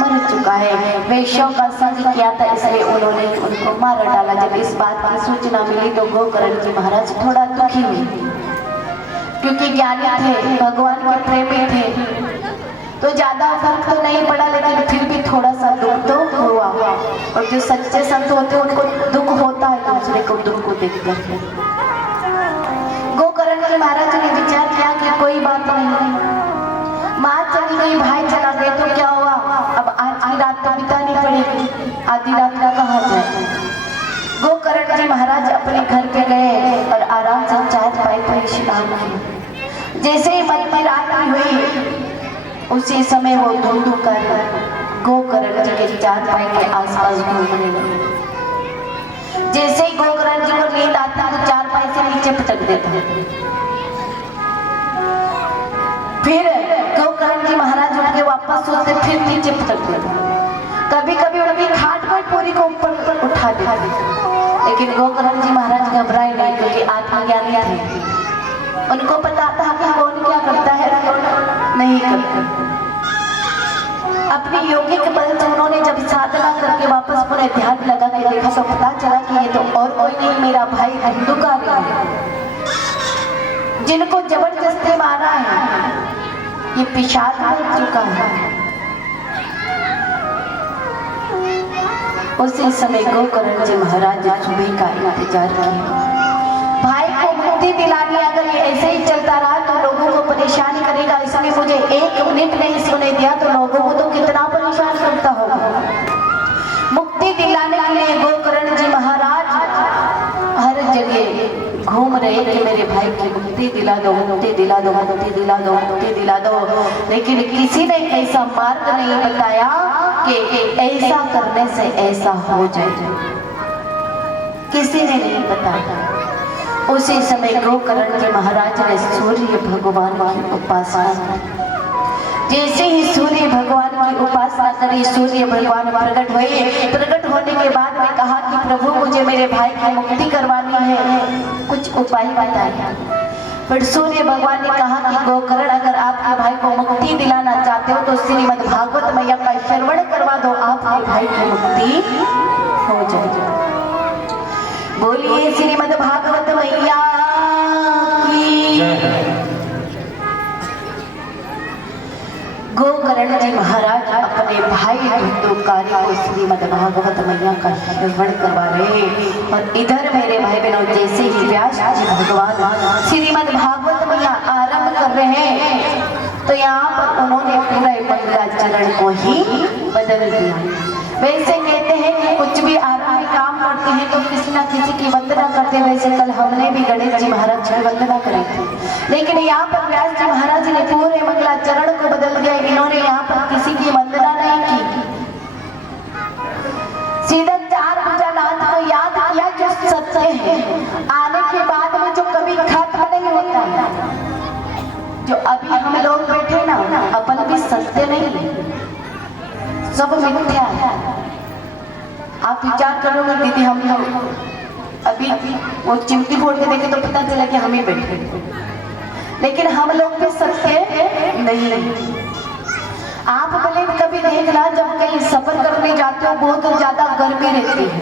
मर चुका है। वैश्यों का संग किया था, इसलिए उन्होंने उनको मार डाला। जब इस बात की सूचना मिली तो गोकर्ण जी महाराज थोड़ा दुखी हुए, क्योंकि ज्ञानी थे, भगवान के प्रेमी थे, तो ज्यादा फर्क तो नहीं पड़ा, लेकिन फिर भी थोड़ा सा दुख तो हुआ। और जो सच्चे संत होते हैं उनको दुख होता है दूसरे को दुख को देखकर। गोकर्ण जी महाराज ने विचार किया कि कोई बात नहीं, माँ चली गई, भाई चला गया तो क्या हुआ, अब आज की रात तो बितानी पड़ेगी, आधी रात का कहाँ जाए। गोकर्ण जी महाराज अपने घर पे गए और आराम से चाय पाई पर स्नान किया। जैसे ही मध्य रात हुई उसी समय वो धुंधुकार गोकर्ण जी के चारपाई के आसपास घूमने लगे। जैसे ही गोकर्ण जी को नींद आता तो चारपाई से नीचे पटक देता। फिर गोकर्ण जी महाराज उठ के वापस सोते, फिर नीचे पटक देता। कभी कभी उनकी खाट पर पूरी को ऊपर उठा देता, लेकिन गोकर्ण जी महाराज घबराए नहीं, क्योंकि आत्मज्ञानी थे। उनको पता था कि कौन क्या करता है कौन नहीं करता। अपनी योगिक बल से उन्होंने जब साधना करके वापस पूरे ध्यान लगा के देखा तो पता चला कि ये तो और कोई नहीं, मेरा भाई धुंधुकार है, जिनको जबरदस्ती मारा है, ये पिशाच बन चुका है। उसी समय गोकर्ण जी महाराज सुबह का इंतजार किया। भाई को मुक्ति दिलानी, अगर ये ऐसे ही चलता रहा तो लोगों को परेशान करेगा, इसने मुझे 1 मिनट नहीं सोने दिया तो लोगों को तो कितना परेशान करता होगा। मुक्ति दिलाने के लिए गोकर्ण जी महाराज हर जगह घूम रहे कि मेरे भाई की मुक्ति दिला दो, मुक्ति दिला दो, मुक्ति दिला दो, मुक्ति दिला दो, लेकिन किसी ने ऐसा मार्ग नहीं बताया कि ऐसा करने से ऐसा हो जाए, किसी ने नहीं बताया। उसी समय गोकर्ण जी महाराज ने सूर्य भगवान की उपासना की। जैसे ही सूर्य भगवान की उपासना करी, सूर्य भगवान प्रकट हुए। प्रकट होने के बाद में कहा कि प्रभु मुझे मेरे भाई की मुक्ति करवानी है, कुछ उपाय बताइए। फिर सूर्य भगवान ने कहा कि गोकर्ण अगर आपके भाई को मुक्ति दिलाना चाहते हो तो श्रीमद् भागवत मैया का श्रवण करवा दो, आपके भाई की मुक्ति हो जाएगी। बोलिए श्रीमद् भागवत मैया की। गोकर्ण जी महाराज अपने भाई धुंधुकारी को श्रीमद् भागवत मैया का श्रवण करवा रहे। और इधर मेरे भाई बहनों, जैसे ही व्यास जी भगवान श्रीमद् भागवत मैया आरंभ कर रहे हैं तो यहाँ पर उन्होंने पूरा मंगलाचरण को ही बदल दिया। वैसे कहते हैं कि कुछ भी आराम काम करते हैं तो किसी न किसी की वंदना करते हैं। वैसे कल हमने भी गणेश जी महाराज की वंदना करी थी, लेकिन यहाँ पर व्यास जी महाराज ने पूरे मंगलाचरण को बदल दिया। इन्होंने यहाँ पर किसी की वंदना नहीं की, सीधा 4 भुजानाथ को याद किया जो सत्य है, आने के बाद में जो कभी खत्म नहीं होता है। जो अभी हम लोग बैठे ना, अपन भी सत्य नहीं है, सब मिथ्या है। आप विचार करोगे दीदी, हम लोग अभी वो चिमटी फोड़ के देखे तो पता चला कि हम ही बैठे, लेकिन हम लोग भी सत्य नहीं है। आप भले कभी देखना, जब कहीं सफर करने जाते हो बहुत ज्यादा गर्मी रहती है,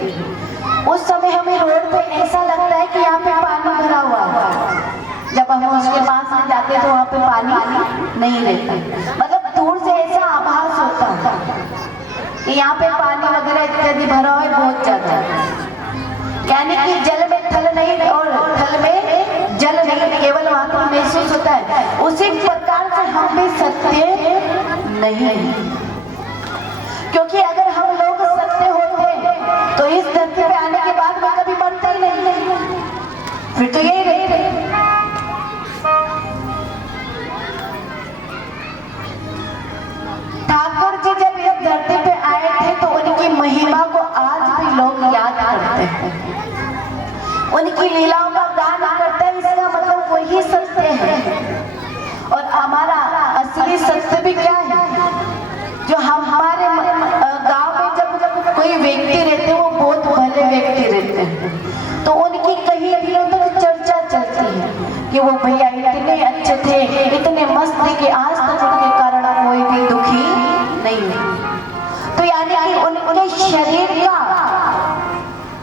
उस समय हमें रोड पे ऐसा लगता है कि यहाँ पे पानी भरा हुआ है। जब हम उसके पास में जाते हैं तो वहाँ पे पानी नहीं रहता, मतलब दूर से ऐसा आभास होता है कि यहाँ पे पानी वगैरह इत्यादि भरा हुआ है बहुत ज्यादा, यानी कि जल में थल नहीं और थल में जल नहीं, केवल वहाँ पर महसूस होता है। उसी प्रकार से हम भी सत्य नहीं, क्योंकि अगर हम लोग सत्य होते तो इस धरती पे आने के बाद में कभी मरते ही नहीं, फिर तो यही रहते। ठाकुर जी जब इस धरती पे आए थे तो उनकी महिमा को आज भी लोग याद करते हैं, उनकी लीलाओं का गान करते हैं। इसका मतलब वही सत्य है। और हमारा असली सत्य भी क्या है, जो हम हमारे गांव में जब कोई व्यक्ति रहते हैं वो बहुत भले व्यक्ति रहते हैं, तो उनकी कहीं दिनों तक चर्चा चलती है कि वो भैया इतने अच्छे थे, इतने मस्त थे कि आज तक उनके कारण कोई भी दुखी नहीं हुआ। तो यानी कि उनके शरीर का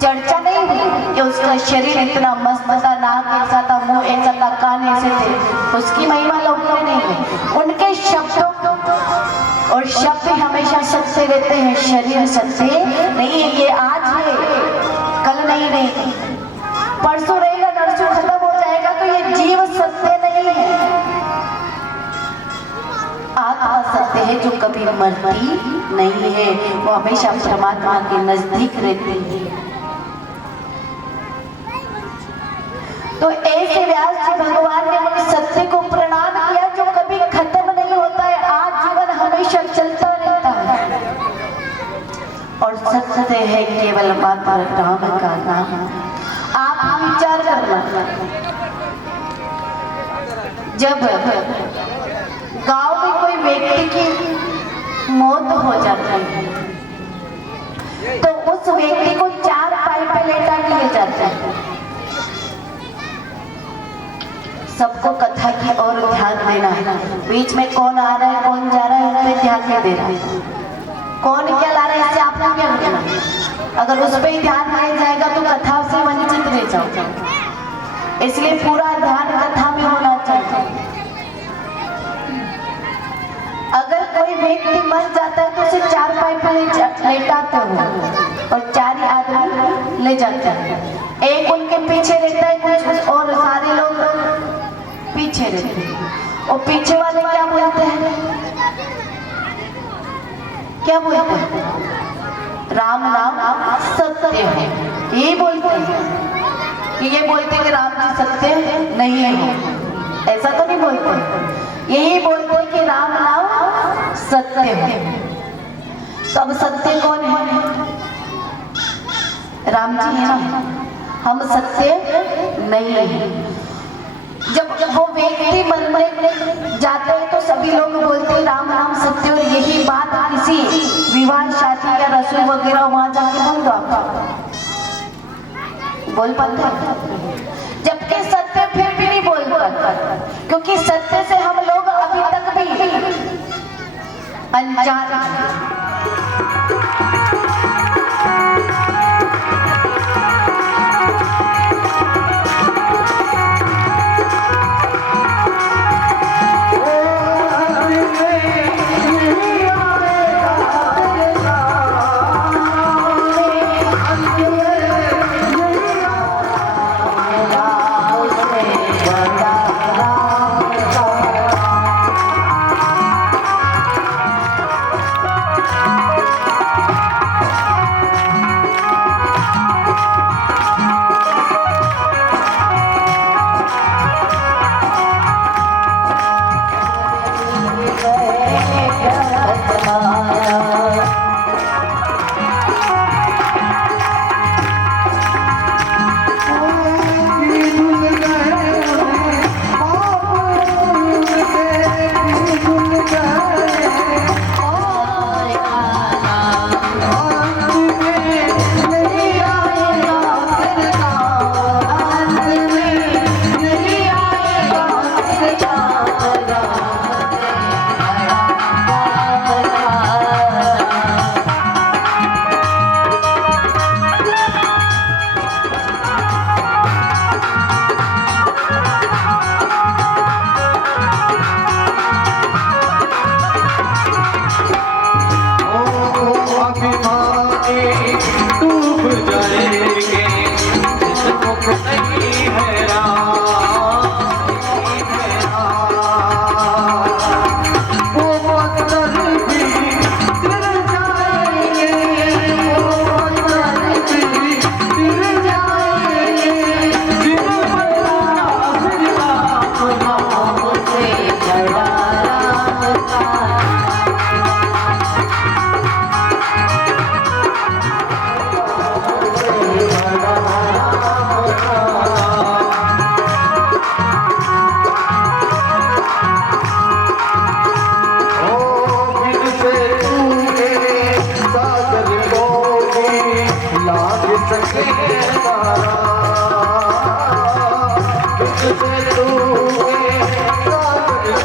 चर्चा नहीं हुई कि उसका शरीर इतना मस्त था, नाक ऐसा था, मुंह ऐसा था, कान ऐसे थे, उसकी महिमा लोगों ने नहीं हुई। उनके शब्दों और शब्द हमेशा सत्य रहते हैं, शरीर सत्य नहीं है। ये आज है, कल नहीं रहेगी, परसों रहेगा, नरसों खत्म हो जाएगा। तो ये जीव सत्य नहीं है, आत्मा सत्य है जो कभी मरती नहीं है, वो हमेशा परमात्मा के नजदीक रहती है। तो ऐसे व्यास जी भगवान ने उन सत्य को प्रणाम किया जो कभी खत्म नहीं होता है, आज जीवन हमेशा चलता रहता है। और सत्य है केवल मात्र राम का नाम। आप विचार करना, जब गांव में कोई व्यक्ति की मौत हो जाती है तो उस व्यक्ति को 4 पाई पे लेटा दिया जाता है। सबको कथा की ओर ध्यान देना है, बीच में कौन आ रहा है कौन जा रहा है उस पर ध्यान नहीं देना है, कौन क्या ला रहा है इससे आपने क्या करना। अगर उस पर ही ध्यान नहीं जाएगा तो कथा से वंचित रह जाओगे, इसलिए पूरा ध्यान कथा में होना चाहिए। अगर कोई व्यक्ति मर जाता है तो उसे 4 पाई पर लेटाते हो और 4 ही आदमी ले जाते हैं, एक उनके पीछे रहता है कुछ और सारे लोग पीछे रहते हैं। और पीछे वाले क्या बोलते हैं, क्या बोलते हैं, राम नाम सत्य है, ये बोलते हैं कि ये बोलते हैं कि राम जी सत्य नहीं है, ऐसा तो नहीं बोलते, यही बोलते हैं कि राम नाम सत्य है। तो अब सत्य कौन है, राम जी है ना, हम सत्य नहीं है। जब वो व्यक्ति मरने जाते हैं तो सभी लोग बोलते हैं राम नाम सत्य, और यही बात किसी विवाह शादी या रसोई वगैरह वहां जाके बोल दो, आप बोल पाते हैं, जबकि सत्य फिर भी नहीं बोल पाते, क्योंकि सत्य से हम लोग अभी तक भी अनजान हैं।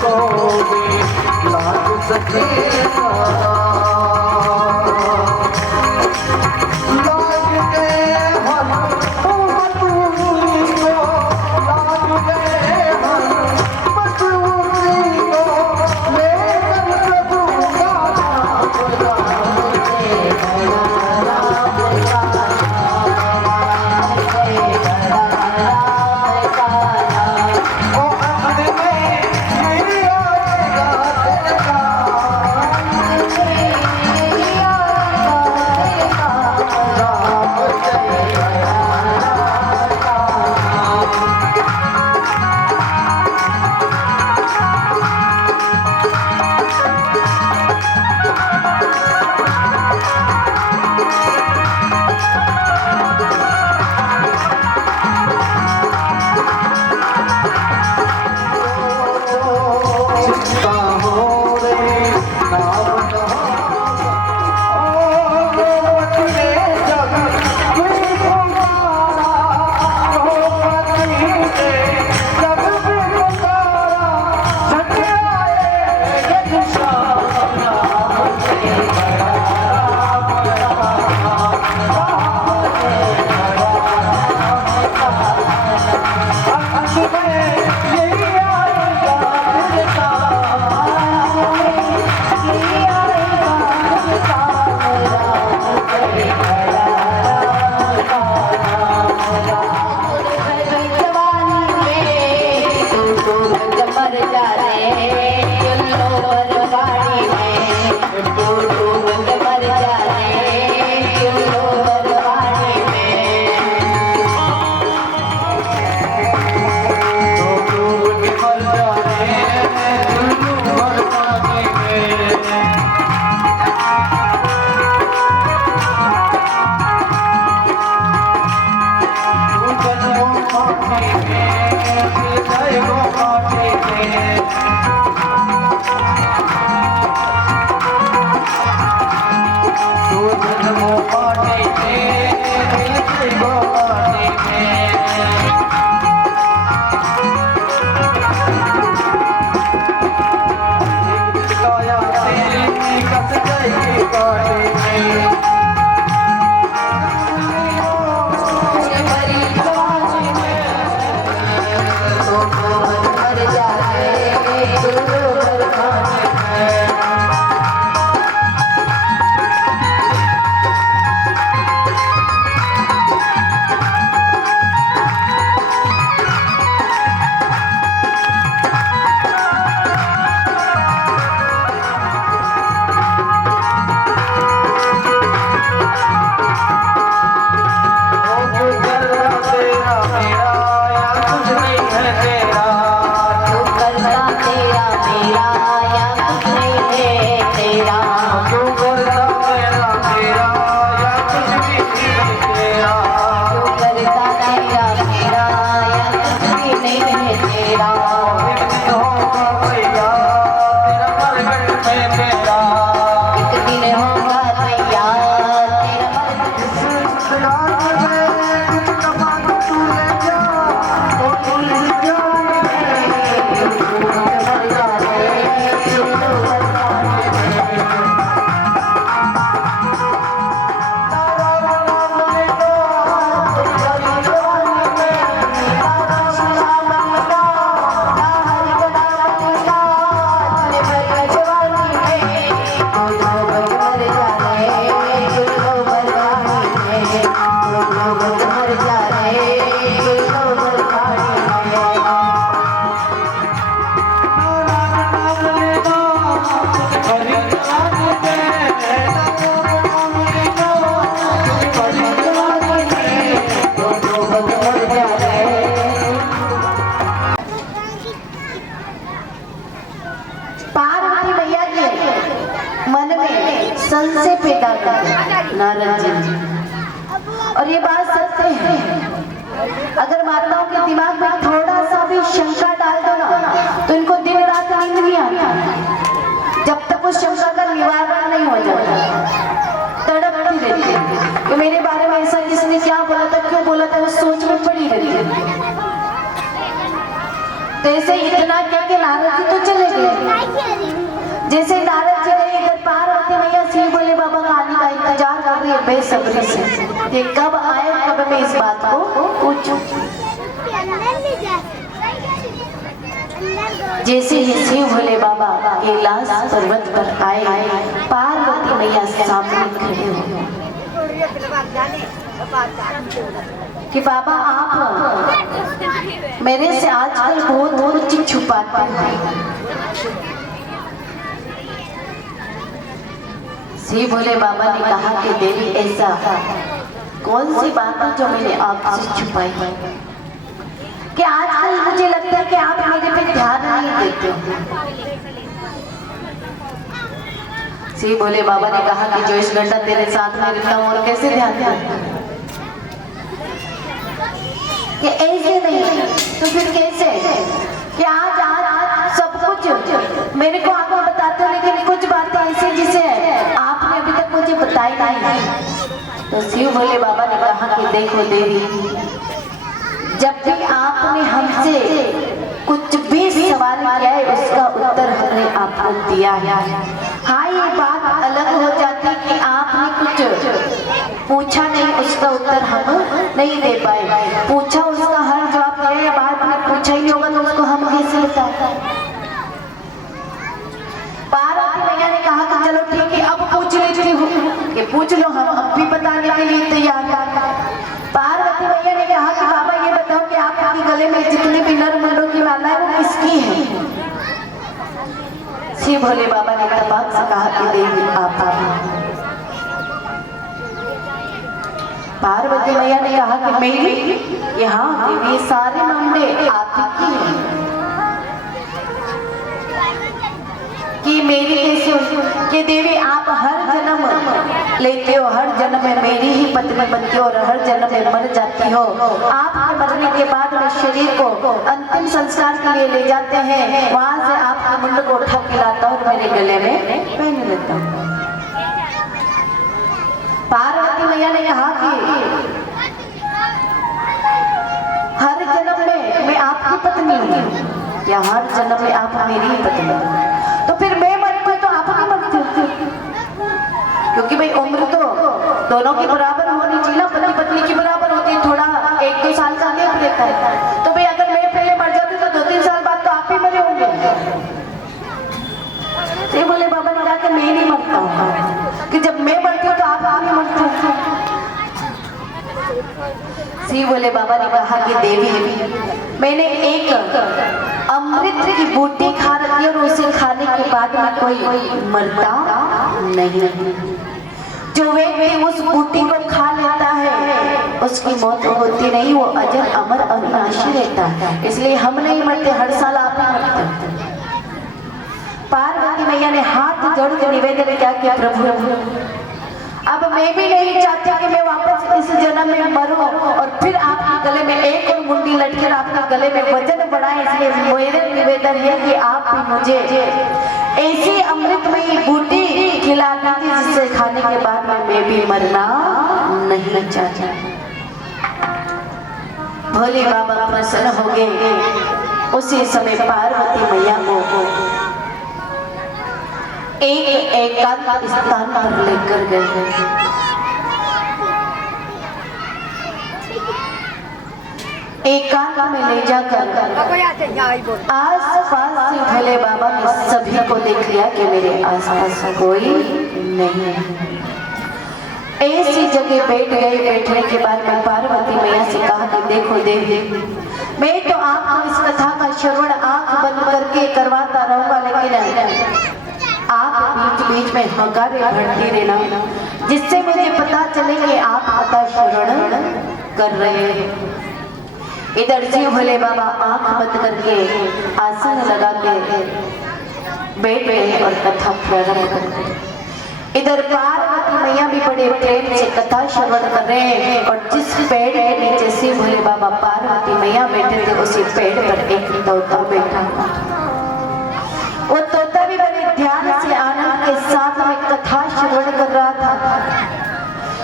कोई लाज सके लाज गए हर मजबूरी को लाज गए हर मजबूरी को लेकर प्रभु का संशय पैदा कर नारद जी। और ये बात सत्य है, अगर माताओं के दिमाग में थोड़ा सा भी शंका डाल दो ना तो इनको दिन रात नींद नहीं आता जब तक उस शंका का निवारण नहीं हो जाता, तड़पती रहती है कि मेरे बारे में ऐसा किसने क्या बोला था, क्यों बोला था, वो सोच में पड़ी रहती है। तो ऐसे इतना क्या कि नारद जी तो चले गए। जैसे नारद जी गए, इधर पार्वती मैया शिव भोले बाबा का आने का इंतजार कर रही है बेसब्री से कि कब आए, कब मैं इस बात को पूछूं। जैसे ही शिव भोले बाबा कैलाश पर्वत पर आए, पार्वती मैया सामने खड़े हो कि बाबा आप मेरे से आजकल बहुत कुछ छुपाते हैं। शिव भोले बाबा ने कहा कि देवी ऐसा कौन सी बात है जो मैंने आपसे छुपाई है कि आजकल मुझे लगता है कि आप मेरे पे ध्यान नहीं देते हो। शिव भोले बाबा ने कहा कि जो इस घंटा तेरे साथ में रहता हूँ और कैसे ध्यान देता कि ऐसे नहीं तो फिर कैसे कि आज आज सब कुछ मेरे को आपको बताते हो, लेकिन कुछ बातें ऐसी जिसे आपने अभी तक मुझे बताई नहीं। तो शिव भोले बाबा ने कहा कि देखो देवी, जब भी आपने हमसे कुछ भी सवाल किया है उसका उत्तर हमने आपको दिया है। हाँ, ये बात अलग हो जाती कि आपने कुछ पूछा नहीं, उसका उत्तर हम नहीं दे पाए। पूछा उसका हर जवाब दिया, बात में पूछा ही नहीं होगा तो उसको हम कैसे बताएं। पार्वती मैया ने कहा कि चलो ठीक है, अब पूछ लेती हूँ कि पूछ लो, हम अब भी बताने के लिए तैयार हैं। पार्वती मैया ने कहा कि बाबा ये बताओ कि आपके गले में जितनी भी नर मुंडों की माला है वो किसकी है। शिव भोले बाबा ने तबाक से कहा कि देवी आप। पार्वती मैया ने कहा कि मेरी यहाँ देवी सारे मुंडे आप की हैं कि मेरी कैसे कि देवी आप हर जन्म लेते हो, हर जन्म में मेरी ही पत्नी बनती हो और हर जन्म में मर जाती हो। आपके मरने के बाद में शरीर को अंतिम संस्कार के लिए ले जाते हैं, वहां से आपके मुंड को उठा के लाता हूँ और मेरे गले में पहन लेता हूँ। पार्वती मैया ने कहा कि हर जन्म में मैं आपकी पत्नी हूँ या हर जन्म में आप मेरी ही पत्नी हो, तो फिर मैं मरती हूँ तो आप भी मरती हो, क्योंकि भाई उम्र तो दोनों की बराबर होनी चाहिए ना, पति पत्नी की बराबर होती है, थोड़ा 1-2 साल का गैप रहता है। तो भाई अगर मैं पहले मर जाती तो 2-3 साल बाद तो आप ही मरे होंगे। तो बोले बाबा ने कहा कि मैं नहीं मरता हूँ, कि जब मैं मरती हूँ तो आप नहीं मरते हो। शिव भोले बाबा ने कहा कि देवी, मैंने एक अमृत की बूटी खा रखी और उसे खाने के बाद में कोई मरता नहीं। जो व्यक्ति उस बूटी को खा लेता है उसकी मौत होती नहीं, वो अजर अमर अविनाशी रहता है। इसलिए हम नहीं मरते, हर साल आप ही मरते। पार्वती मैया ने हाथ जोड़ के निवेदन किया कि प्रभु, अब मैं भी नहीं चाहती कि मैं वापस इस जन्म में मरूं और फिर आपके गले में एक और मुंडी लटकर आपके गले में वजन बढ़ाए। इसलिए मेरा निवेदन है कि आप भी मुझे ऐसी अमृतमयी बूटी खिला दीजिए जिसे खाने के बाद में मैं भी मरना नहीं चाहती। भोले बाबा प्रसन्न हो गए। उसी समय पार्वती मैया को एक एकांत स्थान पर लेकर गए। एकांत में ले जाकर आस-पास से भोले बाबा ने सभी को देख लिया कि मेरे आस-पास कोई नहीं है। ऐसी जगह बैठ गए। बैठने के बाद मैं पार्वती मैया से कहा कि देखो देवी, मैं तो आपको इस कथा का श्रवण आंख बंद करके करवाता रहूंगा, लेकिन आप बीच बीच में हंगारे भरती रहना, जिससे मुझे पता चले कि आप कथा श्रवण कर रहे हैं। इधर शिव भोले बाबा आंख बंद करके आसन लगा के बैठ गए और कथा प्रारंभ कर दी। इधर पार्वती मैया भी बड़े प्रेम से कथा श्रवण कर रहे हैं और जिस पेड़ के नीचे शिव भोले बाबा पार्वती मैया बैठे थे उसी पेड़ पर एक तोता बैठा था। वो तोता भी बड़े ध्यान से आनंद के साथ में कथा श्रवण कर रहा था,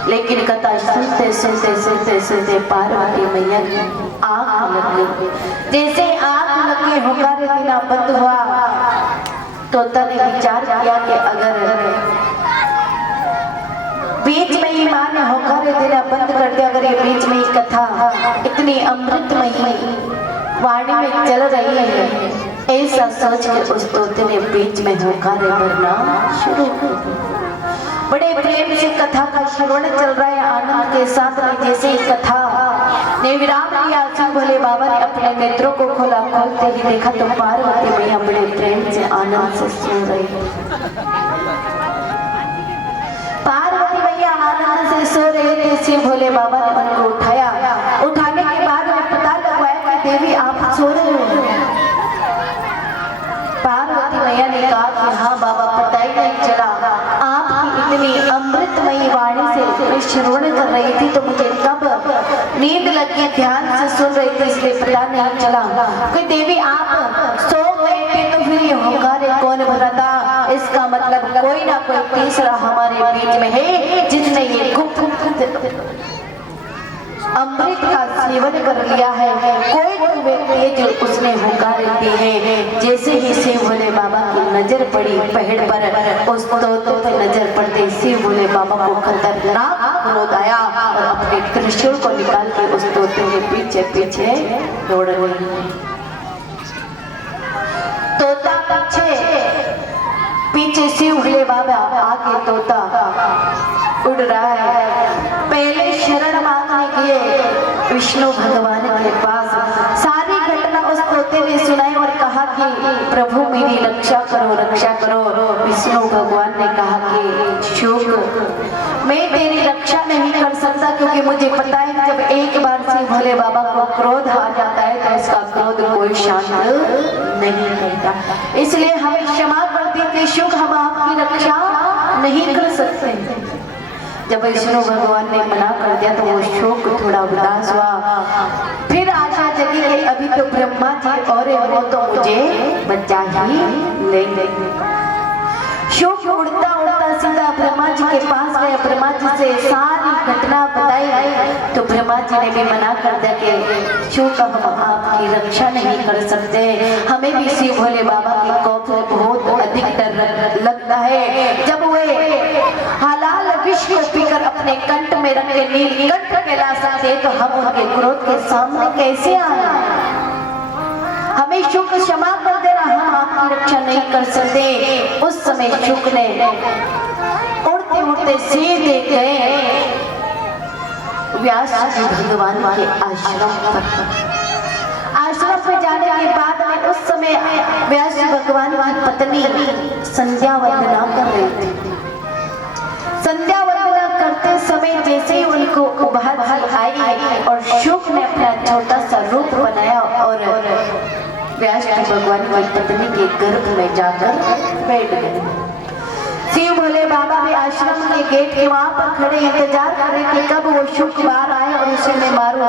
लेकिन कथा सुनते सुनते सुनते सुनते पार्वती मैया की आँख लग गई। जैसे आँख के होकारे बिना बंद हुआ। तोता ने विचार किया कि अगर बीच में ही माँ ने होकारे देना बंद कर दिया, अगर ये बीच में ही कथा इतनी अमृतमयी वाणी में चल रही है, ऐसा सोच कर उस तोते ने बीच में होकारे भरना शुरू कर दिया। बड़े प्रेम से कथा का श्रवण चल रहा है आनंद के साथ में। जैसे ही कथा ने विराम लिया, शिव भोले बाबा ने अपने नेत्रों को खोला। खोलते ही देखा तो पार्वती मैया बड़े प्रेम से आनंद से सो रही। पार्वती मैया आनंद से सो रहे थे। शिव भोले बाबा ने उनको उठाया। उठाने के बाद में पता लगवाया कि देवी आप सो रहे हो। पार्वती मैया ने कहा कि हाँ बाबा, पता ही नहीं चला, आपकी इतनी अमृतमयी वाणी से मैं श्रवण कर रही थी तो मुझे कब नींद लगी, ध्यान से सुन रही थी, इसलिए पता नहीं चला। कि देवी आप सो गए थे तो फिर ये होकारे कौन भरा था? इसका मतलब कोई ना कोई तीसरा हमारे बीच में है जिसने ये गुप्त अमृत का सेवन कर लिया है। कोई तो व्यक्ति है जो उसने होकारे दी है। जैसे ही शिव भोले बाबा की नजर पड़ी पेड़ पर, उस तोते पर नजर पड़ते शिव भोले बाबा को खतरनाक क्रोध आया और अपने त्रिशूल को निकाल के उस तोते के पीछे पीछे दौड़ गए। तोता पीछे शिव भोले बाबा, आगे तोता उड़ रहा है। पहले शरण मांगने गए विष्णु भगवान के पास। सारी घटना उस तोते ने सुनाई और कहा कि प्रभु मेरी रक्षा करो, रक्षा करो। विष्णु भगवान ने कहा कि शुक, मैं तेरी रक्षा नहीं कर सकता, क्योंकि मुझे पता है जब एक बार शिव भोले बाबा को क्रोध आ जाता है तो इसका क्रोध कोई शांत नहीं करता। इसलिए हमें क्षमा कर दीजिए शुक, हम आपकी रक्षा नहीं कर सकते। जब विष्णु भगवान ने मना कर दिया तो वो शोक थोड़ा उदास हुआ। फिर आशा जगी कि अभी तो ब्रह्मा जी और वो तो मुझे बचा ही लेंगे। शोक उड़ता उड़ता सीधा ब्रह्मा जी के पास गया। ब्रह्मा जी से सारी घटना बताई तो ब्रह्मा जी ने भी मना कर दिया कि शोक, हम आपकी रक्षा नहीं कर सकते। हमें भी शिव भोले बाबा की कोप से बहुत अधिक डर लगता है। जब वे हलाल विष को पीकर अपने कंठ में रख के नीलकंठ कैलाश आते तो हम उनके क्रोध के सामने कैसे आए? हमें शुक क्षमा कर देना, हम आपकी रक्षा नहीं कर सकते। उस समय शुक ने उड़ते उड़ते सीधे गए व्यास जी भगवान के आश्रम पर। आश्रम पे जाने के बाद में उस समय व्यास जी भगवान की पत्नी संध्या वंदना कर रही थी। संध्या वंदना करते समय जैसे ही उनको उबाल आई और शुक ने अपना छोटा सा रूप बनाया और व्यास जी भगवान की पत्नी के गर्भ में जाकर बैठ गए। शिव भोले बाबा भी आश्रम के गेट के वहां पर खड़े इंतजार कर रहे थे कब वो शुक बाहर आए और उसे मैं मारूं।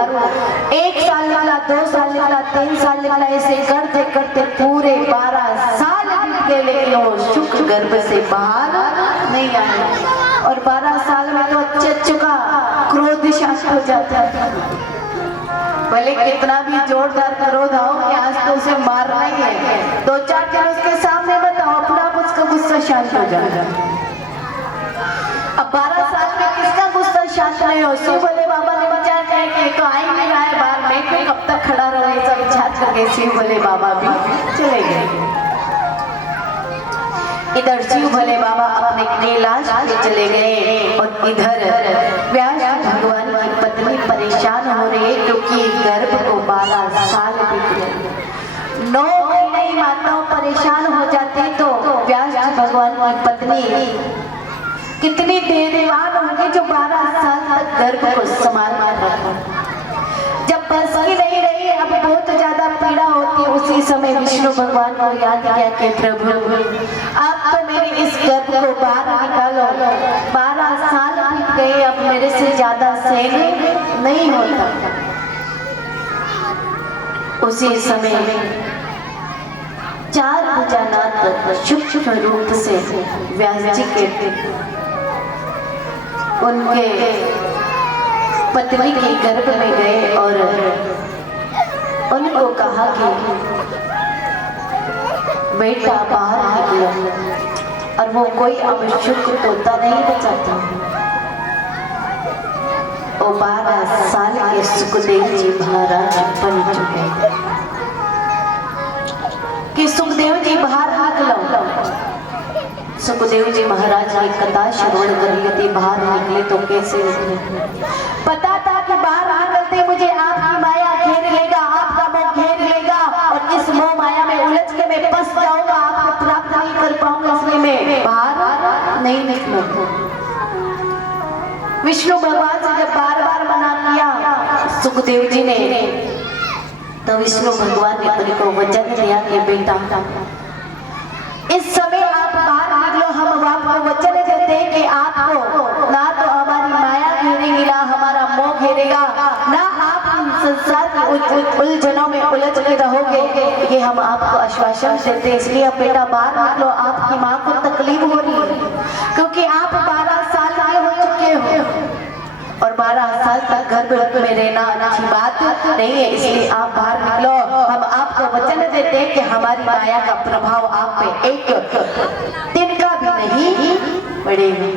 1 साल निकला, 2 साल निकला, 3 साल निकला, ऐसे करते करते पूरे 12 साल बीत गए, लेकिन वो शुक गर्भ से बाहर नहीं आया। और 12 साल में तो अच्छे का क्रोध शांत हो जाता है। भले कितना भी जोरदार क्रोध आओ कि आज तो उसे मारना ही है, 2-4 दिन उसके सामने बताओ, अपना उसका गुस्सा शांत हो जाएगा। अब 12 साल में किसका गुस्सा शांत नहीं हो? शिव भोले बाबा ने विचार किया कि तो आ ही नहीं रहा है बाहर, मैं तो कब तक खड़ा रहा, सब विचार करके शिव भोले बाबा भी चले गए। इधर शिव भोले बाबा अपने कैलाश पे चले गए और इधर व्यास भगवान की पत्नी परेशान हो रही है क्योंकि गर्भ को 12 साल बीत गए। 9 महीने ही माताओं परेशान हो जाती तो व्यास भगवान की पत्नी कितनी धैर्यवान होंगी जो 12 साल तक गर्भ को संभाल कर रखा। जब बस की नहीं रही, अब बहुत ज्यादा पीड़ा होती है, उसी समय विष्णु भगवान को याद किया कि प्रभु आप तो मेरे इस गर्भ को बाहर निकालो। 12 साल बीत गए, अब मेरे से ज्यादा सहन नहीं होता। उसी समय 4 भुजानाथ सूक्ष्म रूप से व्यास जी के उनके पत्नी के गर्भ में गए और उनको कहा कि बेटा बाहर निकला और वो कोई अभिषुक तोता नहीं बचाता। वो 12 साल के सुखदेव जी महाराज बन चुके कि सुखदेव जी बाहर निकलो। सुखदेव जी महाराज की कथा श्रवण कर लेते, बाहर निकले तो कैसे निकले? पता था कि बाहर निकलते मुझे आपकी माया घेर लेगा, आपका मोह घेर लेगा और इस मोह माया में उलझ के मैं फंस जाऊंगा, आपको प्राप्त नहीं कर पाऊंगा, इसलिए मैं बाहर नहीं निकला। विष्णु भगवान से जब बार बार मना किया सुखदेव जी ने, तो विष्णु भगवान ने उनको वचन दिया कि बेटा इस समय आप बाहर निकलो, हम आपको वचन देते हैं कि आपको ना तो हमारी माया घेरेगी, ना हमारा मोह घेरेगा, ना आप इन संसार की उलझनों में उलझ के रहोगे, ये हम आपको आश्वासन देते हैं। इसलिए अब बेटा बाहर निकलो, आपकी माँ को तकलीफ हो रही है क्योंकि आप 12 साल के हो चुके हो और 12 साल तक गर्भ में रहना अच्छी बात नहीं है, इसलिए आप बाहर निकलो। हम आपको वचन देते हैं कि हमारी माया का प्रभाव आप पे एक दिन का भी नहीं पड़ेगा।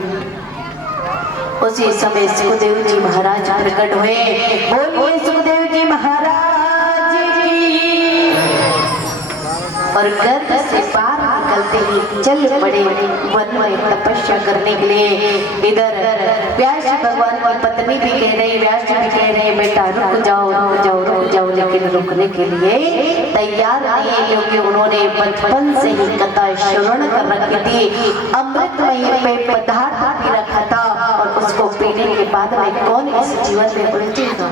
उसी समय सुखदेव जी महाराज प्रकट हुए। बोलिए सुखदेव जी महाराज की। और गर्भ से बाहर निकलते ही चल पड़े वन में तपस्या करने के लिए। इधर व्यास भगवान की पत्नी भी कह रही, व्यास भी कह रहे बेटा रुक जाओ रुक जाओ रुक जाओ, लेकिन रुकने के लिए तैयार नहीं है क्योंकि उन्होंने बचपन से ही कथा श्रवण कर रखी थी, अमृतमयी पे पदार्थ भी रखा था और उसको पीने के बाद में कौन इस जीवन में उलझेगा,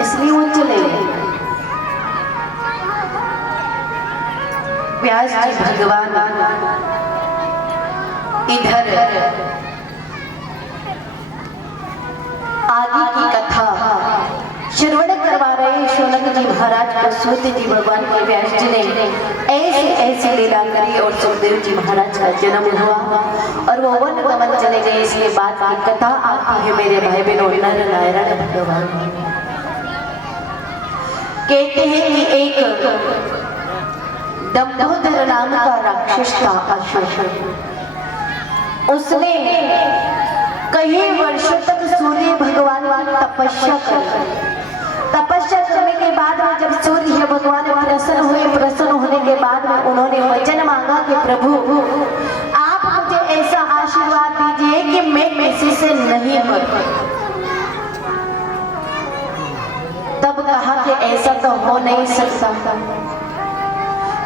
इसलिए वो चले गए। व्यास जी भगवान इधर आगे की कथा श्रवण करवा रहे शौनक जी महाराज को। सूत जी भगवान के व्यास जी ने ऐसे ऐसे लीला करी और सुखदेव जी महाराज का जन्म हुआ और वो वन गमन चले गए। इसलिए बात की कथा आती है मेरे भाई बहनों। नर नारायण भगवान कहते हैं कि एक दंभोदर नाम का राक्षस था अशोक। उसने कई वर्षों तक सूर्य भगवान की तपस्या करी। तपस्या करने के बाद में जब सूर्य भगवान प्रसन्न हुए, प्रसन्न होने के बाद में उन्होंने वचन मांगा कि प्रभु आप मुझे ऐसा आशीर्वाद दीजिए कि मैं किसी से नहीं मरूं। तब कहा कि ऐसा तो हो नहीं सकता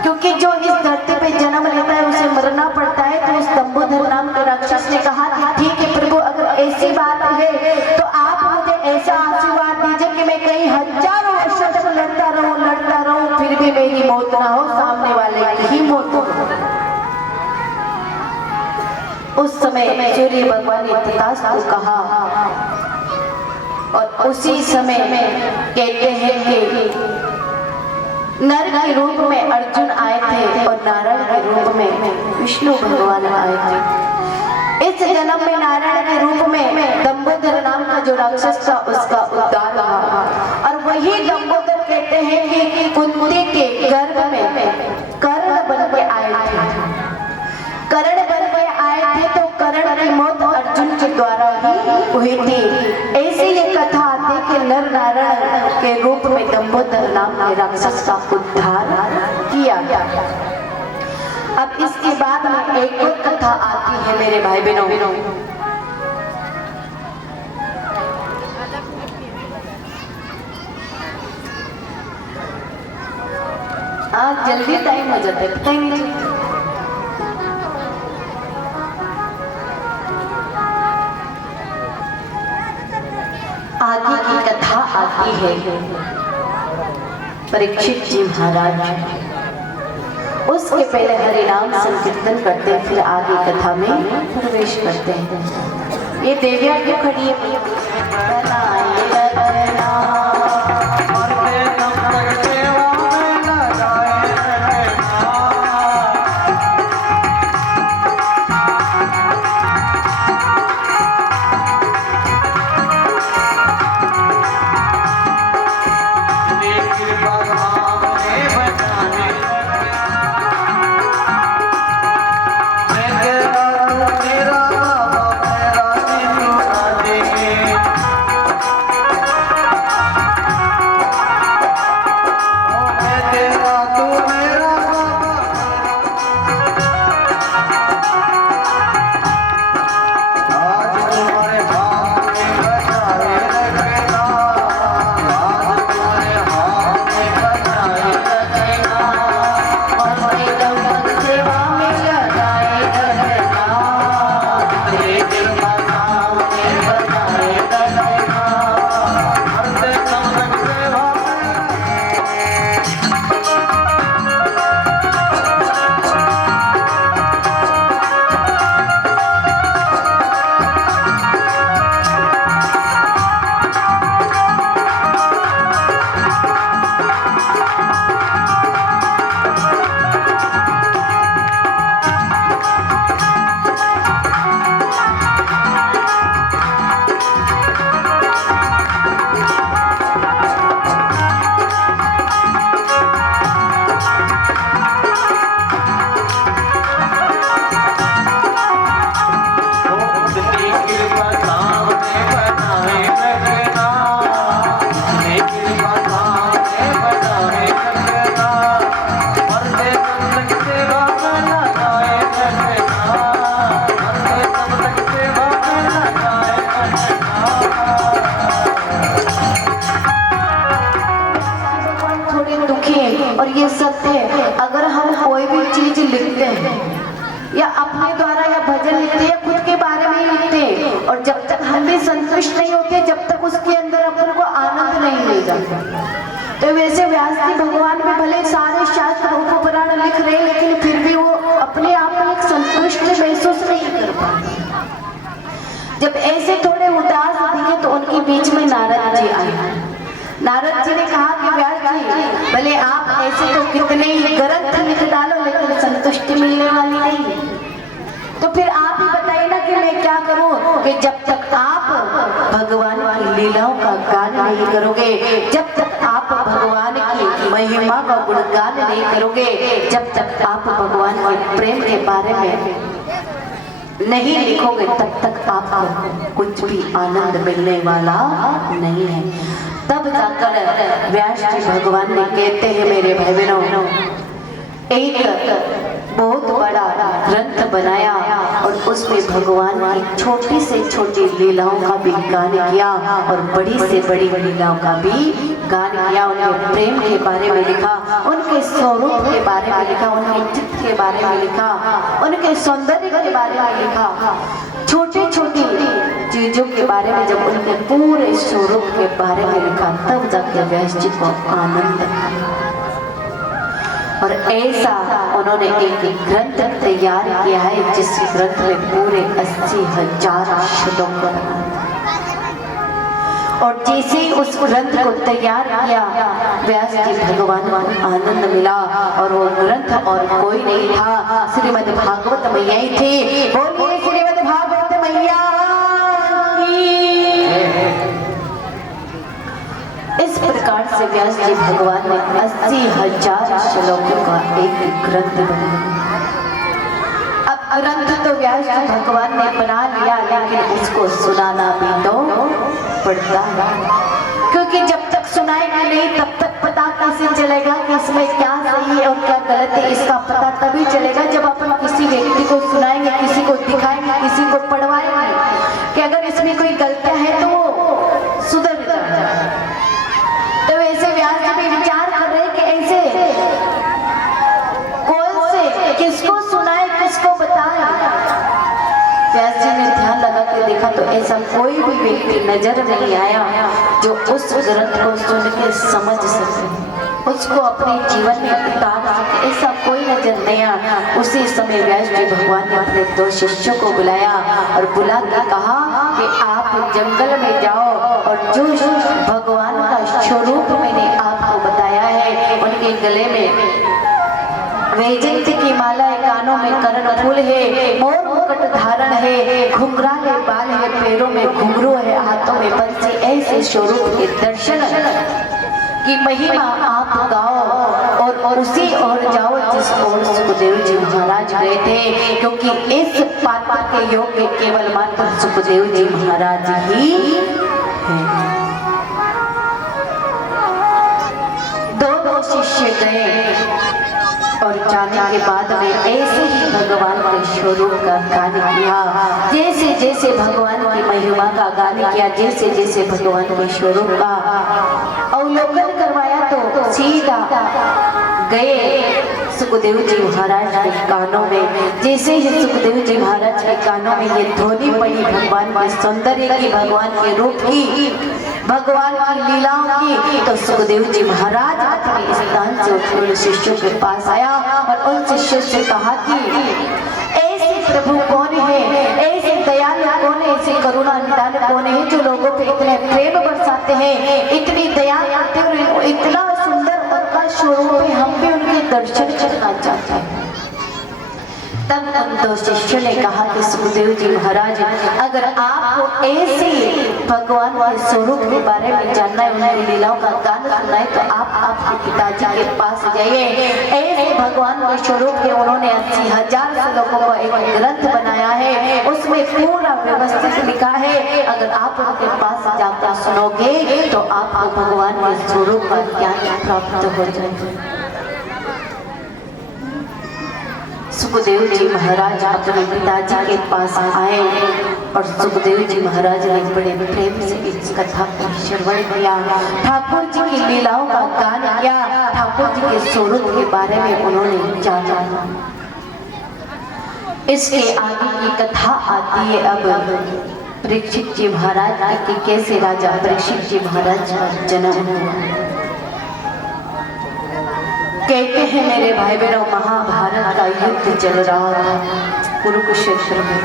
क्योंकि जो इस धरती पे जन्म लेता है उसे मरना पड़ता है। तो उस दंभोदर नाम के राक्षस ने कहा ठीक है प्रभु, अगर ऐसी बात है तो आप मुझे ऐसा आशीर्वाद दीजिए कि मैं कई हजारों वर्षों तक लड़ता रहूं फिर भी मेरी मौत ना हो, सामने वाले की ही मौत हो। उस समय सूर्य भगवान ने तथास्तु कहा और उसी समय कहते हैं कि नर के रूप में अर्जुन आए थे और नारायण के रूप में विष्णु भगवान आए थे। इस जन्म में नारायण के रूप में दंभोदर नाम का जो राक्षस था उसका उद्धार हुआ और वही दंभोदर कहते हैं कि कुंती के गर्भ में कर्ण बन के आए थे। कर्ण बन के आए थे तो कर्ण की मौत अर्जुन के द्वारा ही हुई थी। ऐसी ये कथा आती है कि नर नारायण के रूप में दंभोदर नाम के राक्षस का उद्धार किया गया। अब इसके बाद में एक और कथा आती है मेरे भाई बहनों। आज जल्दी टाइम हो जाता है, पता ही नहीं चलता। आगे की कथा आती है परीक्षित जी महाराज। उसके पहले हरि नाम संकीर्तन करते हैं, फिर आगे कथा में प्रवेश करते हैं। ये देवियां क्यों खड़ी है? और ये सत्य है, अगर हम कोई भी चीज लिखते हैं या अपने द्वारा या भजन लिखते हैं या खुद के बारे में ही लिखते हैं, और जब तक हम भी संतुष्ट नहीं होते, जब तक उसके अंदर अपन को आनंद नहीं मिल जाता। तो वैसे व्यास जी भगवान भी भले सारे शास्त्र उपपुराण लिख रहे, लेकिन फिर भी वो अपने आप में एक संतुष्ट महसूस नहीं कर पाते। जब ऐसे थोड़े उदास दिखे तो उनके बीच में नारद जी आए। नारद जी ने कहा कि व्यास जी, भले आप ऐसे तो कितने ही ग्रंथ लिख डालो, लेकिन संतुष्टि मिलने वाली नहीं, तो फिर आप ही बताइए ना कि मैं क्या करूं, कि जब तक आप भगवान की लीलाओं का गान नहीं करोगे, जब तक आप भगवान की महिमा का गुणगान नहीं करोगे, जब तक आप भगवान के प्रेम के बारे में नहीं लिखोगे, तब तक आपको कुछ भी आनंद मिलने वाला नहीं है। तब जाकर व्यास जी भगवान ने कहते हैं, मेरे भाई बहनों, एक बहुत बड़ा ग्रंथ बनाया और उसमें भगवान की छोटी से छोटी लीलाओं का भी गान किया और बड़ी से बड़ी लीलाओं का भी गान किया। उनके प्रेम के बारे में लिखा, उनके स्वरूप के बारे में लिखा, उनके चित्त के बारे में लिखा, उनके सौंदर्य के बारे में लिखा, छोटी छोटी चीजों के बारे में जब उनके पूरे स्वरूप के बारे में लिखा, तब जाके व्यास जी को आनंद आया। और ऐसा उन्होंने एक ग्रंथ तैयार किया है, जिस ग्रंथ में पूरे 80,000 श्लोक और जैसे ही उस ग्रंथ को तैयार किया, व्यास जी भगवान को आनंद मिला। और वो ग्रंथ और कोई नहीं था, श्रीमद् भागवत मैया ही थी। बोलिए श्रीमद् भागवत मैया की। इस प्रकार से व्यास जी भगवान ने 80,000 श्लोकों का एक ग्रंथ बनाया। अब ग्रंथ तो व्यास जी भगवान ने बना लिया, लेकिन उसको सुनाना भी तो पड़ता है, क्योंकि जब तक सुनाएंगे नहीं तब तक पता कैसे चलेगा कि इसमें क्या सही है और क्या गलत है। इसका पता तभी चलेगा जब अपन किसी व्यक्ति को सुनाएंगे, किसी को दिखाएंगे, किसी को पढ़वाएंगे कि अगर इसमें कोई गलतियां है तो वो सुधर जाए। तो ऐसे व्यास जी भी विचार कर रहे कि ऐसे कौन से किसको सुनाए, किसको बताए। व्यास जी ने ध्यान लगा के देखा तो ऐसा कोई भी व्यक्ति नजर नहीं आया जो उस ग्रंथ को सुन के समझ सके, उसको अपने जीवन में उतार सके, ऐसा कोई नजर नहीं आया। उसी समय व्यास जी भगवान ने अपने 2 शिष्यों को बुलाया और बुला के कहा कि आप जंगल में जाओ और जो भगवान का स्वरूप मैंने आपको बताया है, उनके गले में वैजयंती की माला है, कानों में कर्ण फूल है, मोर मुकुट धारण है, घुंघराले बाल है, पैरों में घुंघरू है, हाथों में बंसी, ऐसे स्वरूप के दर्शन की महिमा आप गाओ और उसी और जाओ जिस ओर सुखदेव जी महाराज गए थे, क्योंकि इस पात्र के योग्य केवल मात्र सुखदेव जी महाराज ही हैं। 2 शिष्य गए और जाने के बाद में ऐसे ही भगवान के स्वरूप का गान किया। जैसे जैसे भगवान की महिमा का गान किया, जैसे जैसे भगवान के स्वरूप का अवलोकन करवाया, तो सीधा गए सुखदेव जी महाराज के कानों में। जैसे ही सुखदेव जी महाराज के कानों में ये ध्वनि पड़ी भगवान के सौंदर्य की, भगवान के रूप की, भगवान की लीलाओं की, तो सुखदेव जी महाराज अपने स्थान से उठकर शिष्यों के पास आया और उन शिष्यों से कहा कि ऐसे प्रभु कौन है, ऐसे दयालु कौन है, ऐसे करुणा निदान कौन है जो लोगों पे इतने प्रेम बरसाते हैं, इतनी दया करते हैं, इतना सुंदर उनका स्वरूप है, हम भी उनके दर्शन करना चाहते हैं। तब उन 2 शिष्यों ने कहा कि सुखदेव जी महाराज, अगर आपको ऐसे भगवान के स्वरूप के बारे में जानना है, उनकी लीलाओं का गान सुनना है, तो आप आपके पिताजी के पास जाइए। ऐसे भगवान के स्वरूप के उन्होंने 80,000 श्लोकों का एक ग्रंथ बनाया है, उसमें पूरा व्यवस्थित लिखा है। अगर आप उनके पास जाकर सुनोगे तो आपको भगवान के स्वरूप का ज्ञान प्राप्त हो जाएगा। सुखदेव जी महाराज अपने पिताजी के पास आए और सुखदेव जी महाराज ने बड़े प्रेम से इस कथा को श्रवण किया। ठाकुर जी की लीलाओं का गान किया, ठाकुर जी के स्वरूप के बारे में उन्होंने जाना। इसके आगे की कथा आती है अब परीक्षित जी महाराज की, कैसे राजा परीक्षित जी महाराज का जन्म हुआ। कहते हैं मेरे भाई बहनों, महाभारत का युद्ध चल रहा था कुरुक्षेत्र में।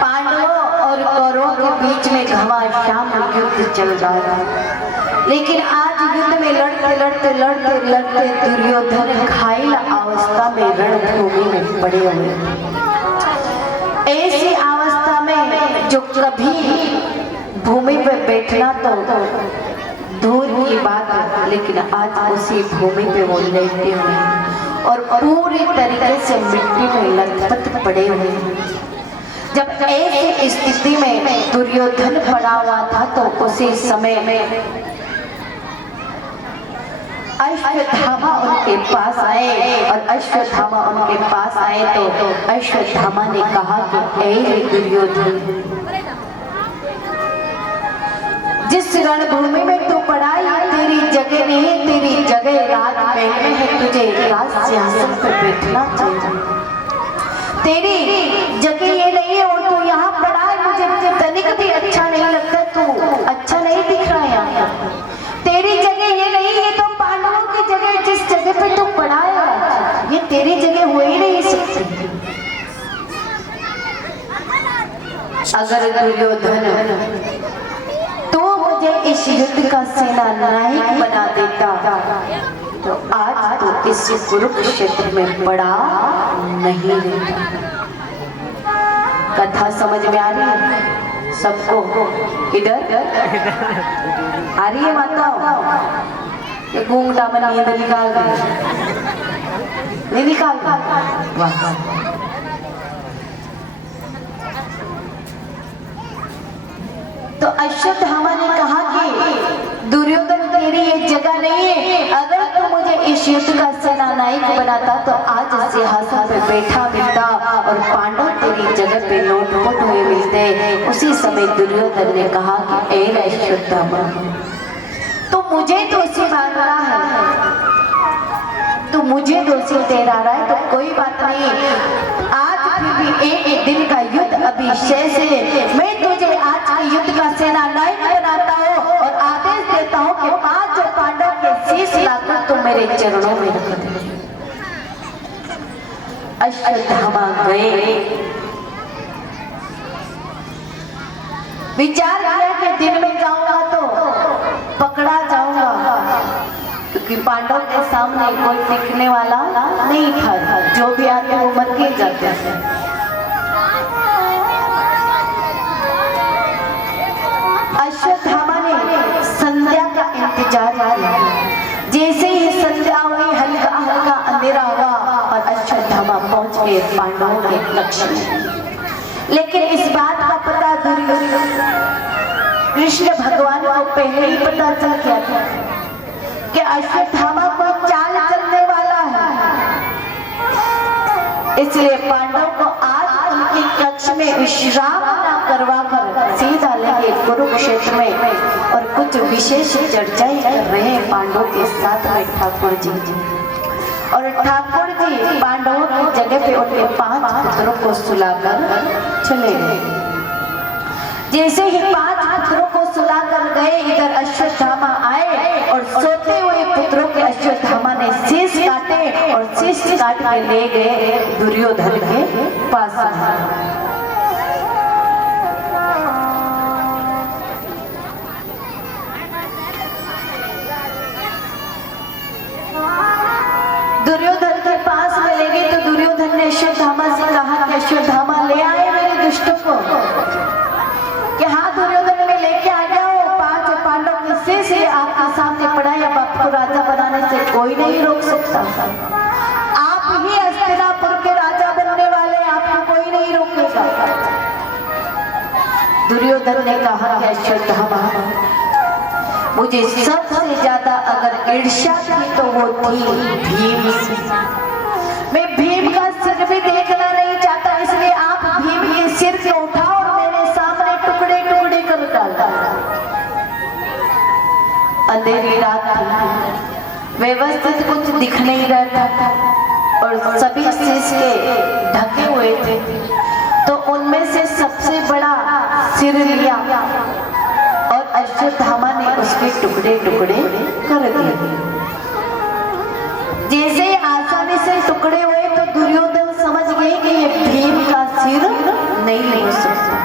पांडवों और कौरवों के बीच में घमासान युद्ध चल रहा था। लेकिन आज युद्ध में लड़ते लड़ते लड़ते लड़ते दुर्योधन घायल अवस्था में रणभूमि में पड़े हुए। ऐसी अवस्था में जो कभी भूमि पर बैठना तो दूर की बात है, लेकिन आज उसी भूमि पे वो लेटे हुए और पूरी तरीके से मिट्टी में लथपथ पड़े हुए। जब ऐसी स्थिति में दुर्योधन पड़ा हुआ था तो उसी समय में अश्वत्थामा उनके पास आए और अश्वत्थामा उनके पास आए तो अश्वत्थामा ने कहा कि ऐ दुर्योधन, जिस रणभूमि में तू पड़ा तेरी जगह नहीं, तेरी जगह राजमहल में है, तुझे राज सिंहासन पर बैठना चाहिए। तेरी जगह ये नहीं है और तू यहाँ पड़ा है, मुझे तनिक भी अच्छा नहीं लगता, तू अच्छा नहीं दिख रहा है यहाँ। तेरी जगह ये नहीं है, तो पांडवों की जगह जिस जगह पे तू पड़ा है ये तेरी जगह हो ही नहीं सकती। अगर दुर्योधन तो मुझे इस युद्ध का सेना नायक बना देता तो आज तो इस कुरुक्षेत्र में पड़ा नहीं रहता। कथा समझ में आ रही है सबको? इधर आ रही है माताओं? ये घूंघटा में नींद निकाल नहीं निकाल? वाह। तो अश्वत्थामा ने कहा कि दुर्योधन तेरी ये जगह नहीं है, अगर तू मुझे इस युद्ध का सेना नायक बनाता तो आज सिंहासन पे बैठा मिलता और पांडव तेरी जगह पे लोटपोट हुए मिलते। उसी समय दुर्योधन ने कहा कि ऐ अश्वत्थामा, तो मुझे दोषी मान रहा है, तो मुझे दोषी ठहरा रहा है, तो कोई बात नहीं, आज फिर भी एक दिन का युद्ध अभी शेष है। मैं तुझे आज के युद्ध का सेना नायक बनाता हूँ और आदेश देता हूँ कि 5 पांडव के शीश लाकर तुम मेरे चरणों में रख दे। अश्वत्थामा गए, विचार किया कि दिन में जाऊंगा तो पकड़ा जाऊंगा, क्योंकि पांडव के सामने कोई टिकने वाला नहीं था, जो भी आते वो मर के जाते थे। अश्वत्थामा ने संध्या का इंतजार किया। जैसे ही संध्या हुई हल्का हल्का अंधेरा हुआ और अश्वत्थामा पहुंच गए पांडवों के कक्ष में। लेकिन इस बात का पता कृष्ण भगवान को पहले ही पता चल गया था कि अश्वत्थामा को चाल चलने वाला है। इसलिए पांडव को आज उनके कक्ष में विश्राम न करवा कर सीधा लगे कुरुक्षेत्र में और कुछ विशेष चर्चाएं कर रहे हैं पांडवों के साथ में ठाकुर जी। और ठाकुर जी पांडवों की जगह पे उनके 5 पुत्रों को सुलाकर चले गए। जैसे ही 5 पुत्रों को सुलाकर गए, इधर अश्वत्थामा आए और सोते हुए पुत्रों के अश्वत्थामा ने शीश काटे और शीश काट के ले गए दुर्योधन के पास। दुर्योधन के पास में ले गए तो दुर्योधन ने अश्वत्थामा से कहा कि अश्वत्थामा ले आए मेरे दुष्टों को, कि हाँ दुर्योधन में लेके आ जाओ, 5 पांडव के शीश आपके सामने पड़ा है, अब आपको राजा बनाने से कोई नहीं रोक सकता। आप ही हस्तिनापुर के राजा बनने वाले, आपको कोई नहीं रोकेगा। दुर्योधन ने कहा कि अश्वत्थामा, मुझे सबसे ज्यादा अगर ईर्ष्या थी तो वो थी भीम से। मैं भीम का सिर भी देखना नहीं चाहता, इसलिए आप भीम के से उठा और मेरे सामने टुकड़े टुकड़े कर डाला। अंधेरी रात थी, व्यवस्थित कुछ दिख नहीं रहा था और सभी शीश के ढके हुए थे। तो उनमें से सबसे बड़ा सिर लिया और अश्वत्थामा ने उसके टुकड़े टुकड़े कर दिए। जैसे आसानी से टुकड़े हुए तो दुर्योधन समझ गए कि ये भीम का सिर नहीं हो सकता।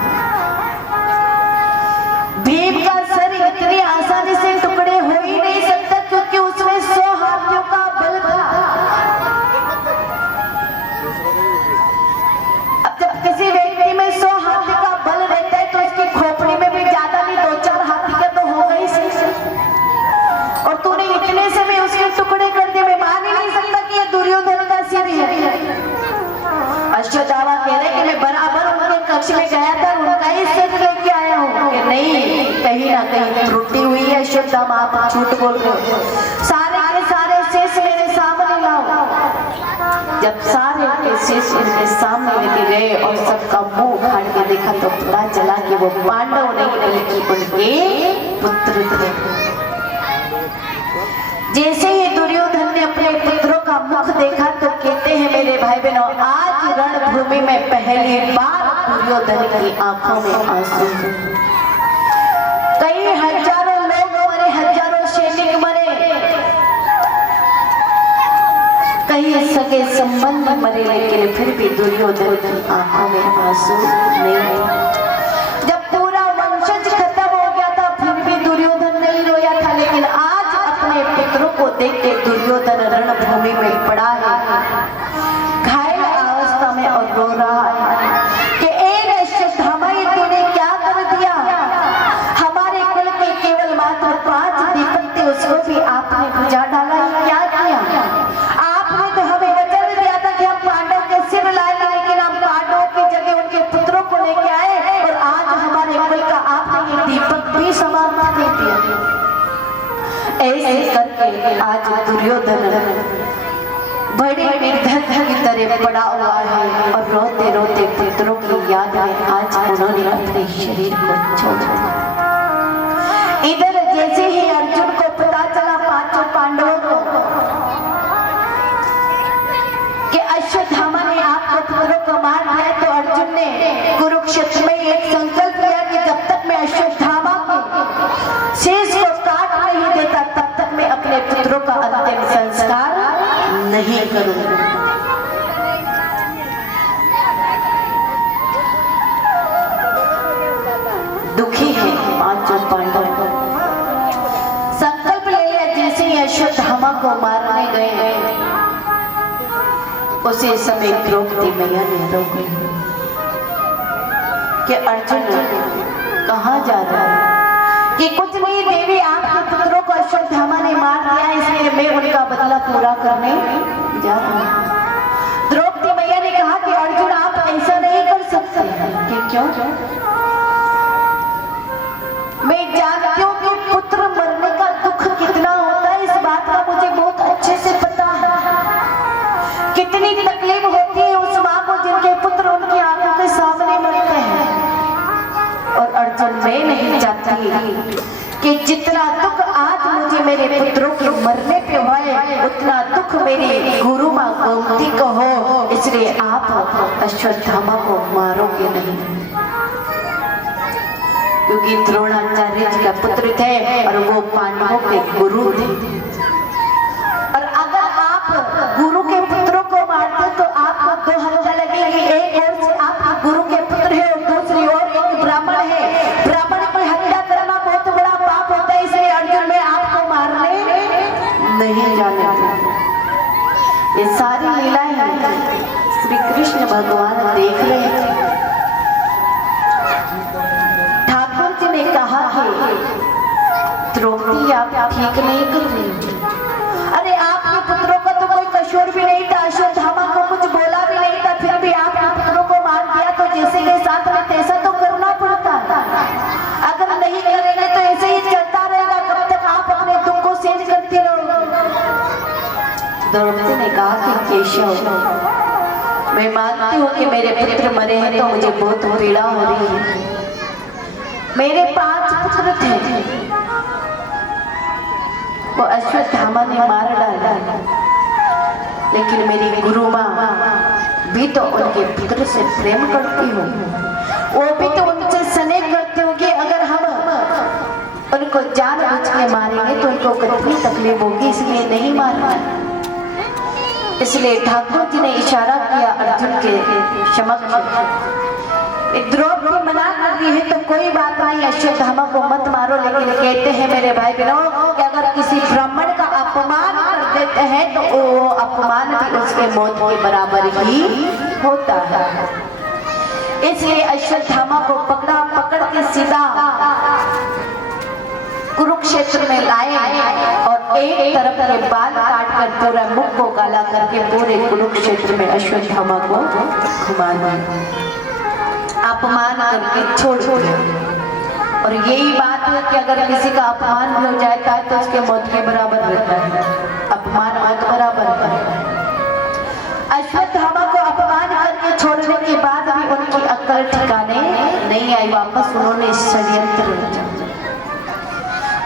भीम का सिर इतनी आसानी से टुकड़े हो ही नहीं सकता क्योंकि उसमें 100 हाथियों का बल था। अब जब किसी व्यक्ति में 100 हाथी का बल रहता है तो उसकी खोपड़ी में भी ज्यादा नहीं 2-4 हाथी का तो होगा ही सही। और तूने इतने से भी उसके टुकड़े कर दिए। मैं मान ही नहीं सकता कि ये दुर्योधन का सिर है। अश्वत्थामा कह रहे कि मैं बराबर उनके कक्ष में गया था, उनका ही सिर लेके आया हूँ। कि नहीं, कहीं ना कहीं त्रुटि हुई है अश्वत्थामा, आप झूठ बोल रहे हो। सारे के सारे शेष मेरे सामने लाओ। जब सारे के शेष उनके सामने लेके गए और सबका मुंह उखाड़ के देखा तो पता चला कि वो पांडव नहीं बल्कि उनके पुत्र थे। जैसे ही दुर्योधन ने अपने पुत्रों का मुख देखा तो कहते हैं मेरे भाई बहनों, आज रणभूमि में पहली बार दुर्योधन की आंखों में आंसू। कई हजारों लोग मरे, हजारों सैनिक मरे, कई सगे संबंध मरे, लेकिन फिर भी दुर्योधन की आंखों में आंसू नहीं आए। जब पूरा वंशज खत्म हो गया था फिर भी दुर्योधन नहीं रोया था, लेकिन आज अपने पुत्रों को देख के दुर्योधन रणभूमि में पड़ा है, घायल अवस्था में और रो रहा है कि ए अश्वत्थामा, तूने क्या कर दिया? हमारे कुल के केवल मात्र 5 दीपक थे, उसको भी आपने बुझा डाला। क्या किया आपने? तो हमें वचन दिया था कि हम पांडव के सिर लाएंगे, लेकिन हम पांडवों की जगह उनके पुत्रों को लेके आए और आज हमारे कुल का आपने ये दीपक भी समाप्त कर दिया। ऐसे करके आज दुर्योधन बड़े निर्धन की तरह पड़ा हुआ है और रोते रोते पुत्रों की याद में आज उन्होंने अपने शरीर को छोड़ा। इधर जैसे ही अर्जुन को पता चला 5 पांडवों को कि अश्वत्थामा ने आपके पुत्रों को मार दिया, तो अर्जुन ने कुरुक्षेत्र में एक संकल्प लिया कि जब तक मैं अश्वत्थामा के शीश को काट नहीं देता तब तक मैं अपने पुत्रों का अंतिम संस्कार नहीं करूंगा। दुखी है 5 पांडव, संकल्प ले लिया। जैसे ही अश्वत्थामा को मारने गए उसी समय द्रौपदी मैया ने रोक लिया कि अर्जुन कहाँ जा रहा है? कि कुछ नहीं देवी, आपके पुत्रों को अश्वत्थामा ने मार दिया, इसलिए मैं उनका बदला पूरा करने जा रहा हूं। द्रौपदी मैया ने कहा कि अर्जुन आप ऐसा नहीं कर सकते। कि क्यों? मैं जानती हूँ कि पुत्र मरने का दुख कितना होता है, इस बात का मुझे बहुत अच्छे से पता है। कितनी तकलीफ होती है उस माँ को जिनके पुत्र उनकी आंखों के सामने मरते हैं। और अर्जुन, मैं नहीं चाहती कि जितना दुख आज मुझे मेरे पुत्रों के मरने पे हुआ है उतना दुख मेरी गुरु माँ गोमती को हो, इसलिए आप अश्वत्थामा को मारोगे नहीं। क्योंकि द्रोणाचार्य जी का पुत्र थे और वो पांडवों के गुरु थे। और अगर आप गुरु के पुत्रों को मारते तो आपको 2 हत्या लगेगी। एक ओर से आप गुरु के पुत्र है और दूसरी ओर एक ब्राह्मण है। ब्राह्मण की हत्या करना बहुत बड़ा पाप होता है, इसलिए अर्जुन में आपको मारने नहीं जाने देते। ये सारी लीलाएं श्री कृष्ण भगवान देख रहे थे। ठाकुर जी ने कहा है द्रौपदी आप ठीक नहीं कर रही। अरे आपके पुत्रों का तो कोई कसूर भी नहीं था, अश्वत्थामा को कुछ बोला भी नहीं था, फिर भी आपके पुत्रों को मार दिया। तो जैसे के साथ में तैसा तो करना पड़ता है। अगर नहीं करेंगे तो ऐसे ही चलता रहेगा, कब तक आप अपने दुख को सहन करते रहोगे। द्रौपदी ने कहा कि केशव मैं मानती हूँ कि मेरे पुत्र मरे हैं तो मुझे बहुत पीड़ा हो रही है। मेरे 5 पुत्र थे, वो अश्वत्थामा ने मार डाला, लेकिन मेरी गुरु माँ भी तो उनके पुत्र से प्रेम करती हूँ, वो भी तो उनसे स्नेह करती हूँ कि अगर हम उनको जानबूझ के मारेंगे तो उनको कितनी तकलीफ होगी, इसलिए नहीं मारना। इसलिए ठाकुर जी ने इशारा किया अर्जुन के समक्ष, द्रौपदी मना कर रही है तो कोई बात नहीं, अश्वत्थामा को मत मारो, लेकिन कहते हैं मेरे भाई बहनों कि अगर किसी ब्राह्मण का अपमान कर देते हैं तो वो अपमान भी उसके मौत के बराबर ही होता है। इसलिए अश्वत्थामा को पकड़ के सीधा कुरुक्षेत्र में लाए और एक तरफ के बाल काट कर पूरा मुख को काला करके पूरे कुरुक्षेत्र में अश्वत्थामा को घुमा दिया, अपमान करके छोड़ दिया। और यही बात है कि अगर किसी का अपमान भी हो जाता है तो उसके मौत के बराबर रहता है, अपमान मौत बराबर है। अश्वत्थामा को अपमान करके छोड़ने के बाद भी उनकी अक्ल ठिकाने नहीं आई, वापस उन्होंने षड्यंत्र रचा।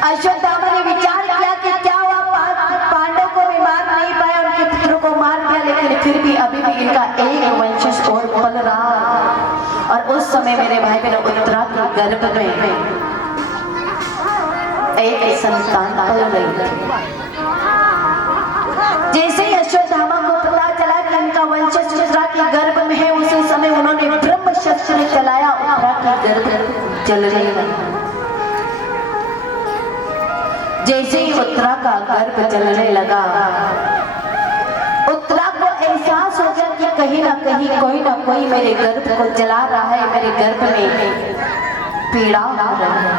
अश्वत्थामा ने विचार किया कि क्या हुआ, पांडव को भी मार नहीं पाया, उनके पुत्रों को मार दिया, लेकिन फिर भी अभी भी इनका एक वंशज और पल रहा। और उस समय मेरे भाई बहनों उत्तरा के गर्भ में एक संतान पल रही थी। जैसे ही अश्वत्थामा को पता चला कि इनका वंशज उत्तरा के गर्भ में है, उसी समय उन्होंने ब्रह्म शस्त्र चलाया, उत्तरा के गर्भ जलने लगा। जैसे ही उत्तरा का गर्भ जलने लगा, उत्तरा को एहसास हो गया कि कहीं ना कहीं कोई ना कोई मेरे गर्भ को जला रहा है, मेरे गर्भ में पीड़ा हो रही है।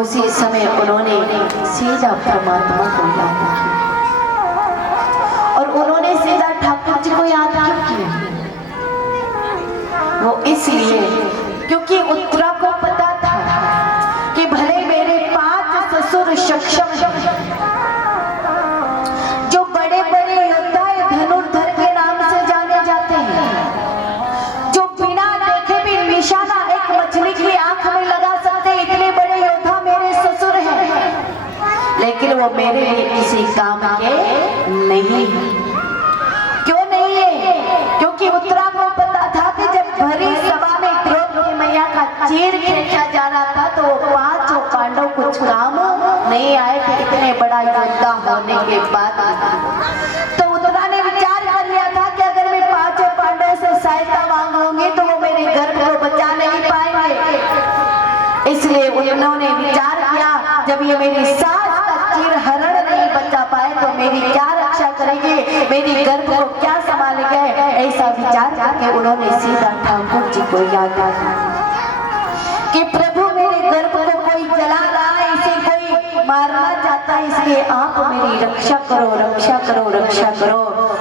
उसी समय उन्होंने सीधा परमात्मा को याद किया। और उन्होंने सीधा ठाकुर जी को याद क्यों किया? वो इसलिए क्योंकि उत्तरा को पता था कि भले मेरे 5 ससुर सक्षम जो बड़े बड़े योद्धा धनुर्धर के नाम से जाने जाते हैं, जो बिना देखे भी निशाना एक मछली की आंख में लगा सकते, इतने बड़े योद्धा मेरे ससुर हैं, लेकिन वो मेरे लिए किसी काम के नहीं है। क्यों नहीं है? क्योंकि उत्तरा को पता था कि जब भरी सभा में द्रौपदी मैया का चीर खींचा जा रहा था तो वो 5 पांडव कुछ काम नहीं आए थे, इतने बड़ा योद्धा होने के बाद। तो उत्तरा ने विचार कर लिया था कि अगर मैं 5 पांडव से सहायता मांगूंगी तो वो मेरे गर्भ को बचा नहीं पाएंगे। इसलिए उन्होंने विचार किया, जब ये मेरी सास का चीर हरण नहीं बचा पाए तो मेरी क्या रक्षा करेंगे, मेरी गर्भ को क्या संभालेंगे। ऐसा विचार करके उन्होंने सीधा ठाकुर जी को याद किया कि प्रभु मेरे गर्भ को कोई जला रहा है, इसे कोई मारना चाहता है, इसलिए आप मेरी रक्षा करो, रक्षा करो, रक्षा करो।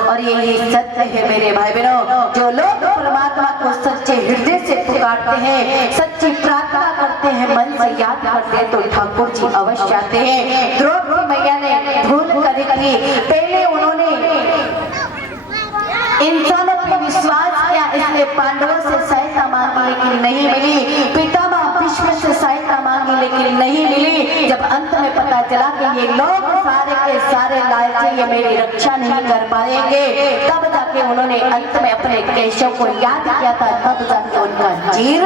और यही सत्य है मेरे भाई बहनों, जो लोग परमात्मा को सच्चे हृदय से पुकारते हैं, सच्ची प्रार्थना करते हैं, मन से याद करते हैं तो ठाकुर जी अवश्य आते हैं। द्रौपदी मैया ने भूल करी थी, पहले उन्होंने इंसानों पे विश्वास किया, इसलिए पांडवों से सहायता मांगी लेकिन नहीं मिली, पितामह भीष्म से सहायता मांगी लेकिन नहीं मिली। जब अंत में पता चला कि ये लोग सारे के सारे लालची, ये मेरी रक्षा नहीं कर पाएंगे, तब जाके उन्होंने अंत में अपने केशव को याद किया था, तब जाके उनका चीर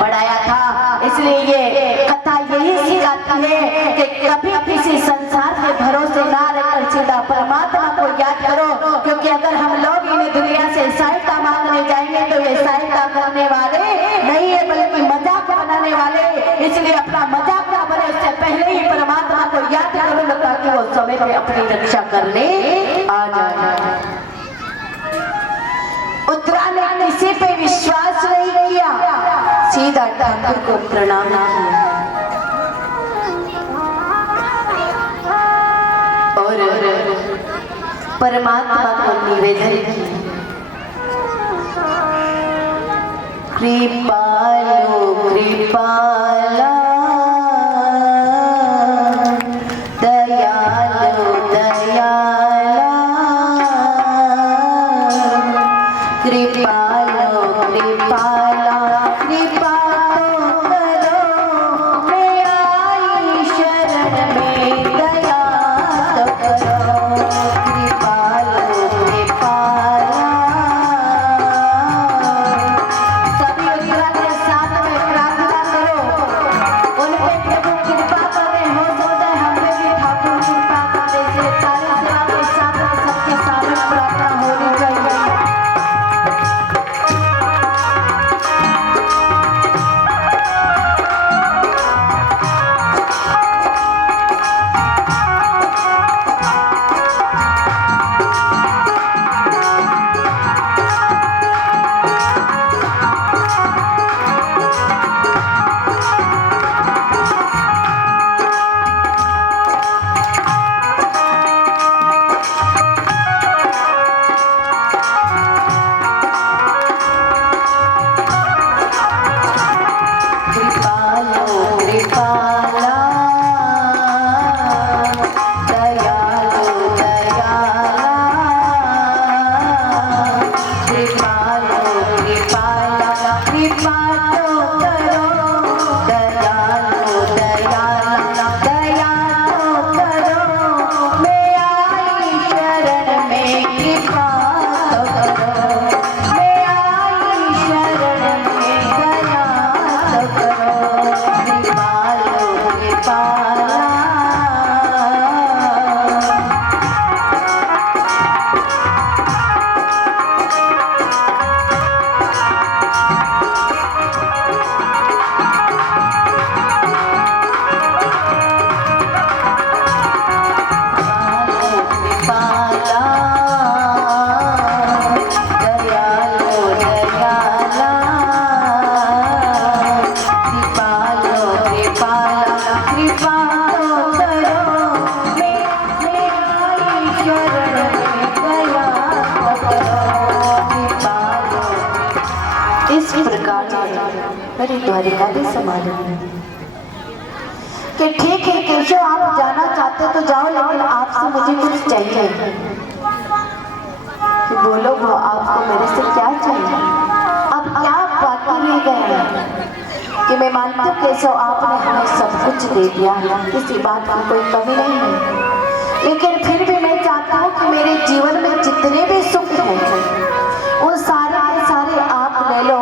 बढ़ाया था। इसलिए ये कथा यही सिखाती है कि कभी किसी संसार के भरोसे ना रहकर सीधा परमात्मा को याद करो, क्योंकि अगर हम लोग इन दुनिया से सहायता मांगने जाएंगे तो ये सहायता करने वाले नहीं है बल्कि मजाक बनाने वाले। इसलिए अपना मजाक ना बने, उससे पहले ही परमात्मा को याद करो ताकि वो समय पे अपनी रक्षा करने आ जाए। उत्तरा ने किसी पे विश्वास नहीं किया, सीधा ठाकुर को प्रणाम किया और परमात्मा को निवेदन किया, कृपालो कृपाला दयालो दयाला चरण में गया इस प्रकार मेरी द्वारिका भी समाधि कि ठीक है केशव, आप जाना चाहते तो जाओ, लेकिन आपसे मुझे कुछ चाहिए। कि बोलो वो आपको मेरे से क्या चाहिए? अब क्या बाकी रह गए कि मैं मानती हूँ केशव आपने हमें सब कुछ दे दिया, किसी बात की कोई कमी नहीं है, लेकिन फिर भी मैं चाहता हूँ कि मेरे जीवन में जितने भी सुख हैं वो सारे के सारे आप ले लो,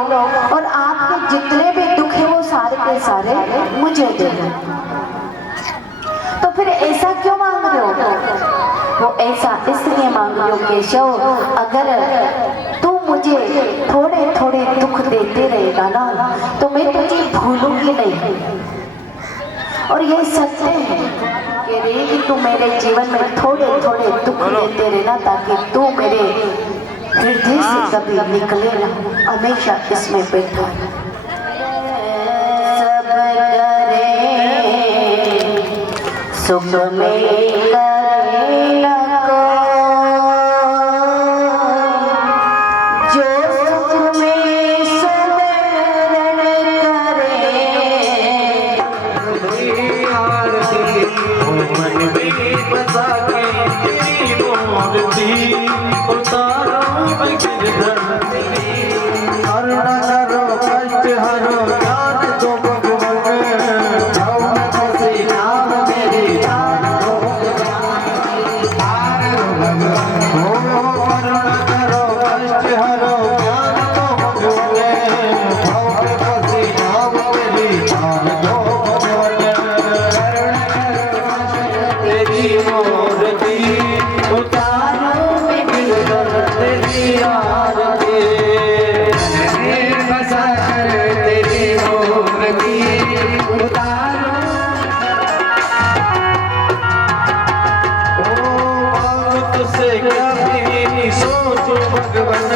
और आपके जितने भी दुख हैं वो सारे के सारे मुझे दे दो। तो फिर ऐसा क्यों मांग रहे हो? वो ऐसा इसलिए मांग रहे हो केशव, अगर तू मुझे थोड़े थोड़े दुख देते रहेगा ना तो मैं तुझे भूलूंगी नहीं। और ये सत्य है कि रे कि तू मेरे जीवन में थोड़े थोड़े दुख देते रहना, ताकि तू मेरे हृदय से कभी निकले ना, हमेशा इसमें बैठा। सब करे सुख में करे न कोई, जो सुख में सुमिरन करे। आरती मन में बसा के तेरी मूर्ति उतारो मैं गिरधर तेरी। करुण करो कष्ट हरो ज्ञान दो भगवान, जाओ मैं फंसी नाम मेरी जान दो भगवान। करुण करो कष्ट हरो ज्ञान दो भगवान, जाओ मैं फंसी नाम मेरी जान दो भगवान। तेरी मूर्ति उतारो मैं गिरधर तेरी आरती, बसा कर तेरी मूर्ति उतारो। ओ तुझसे क्या भी सोचो भगवान,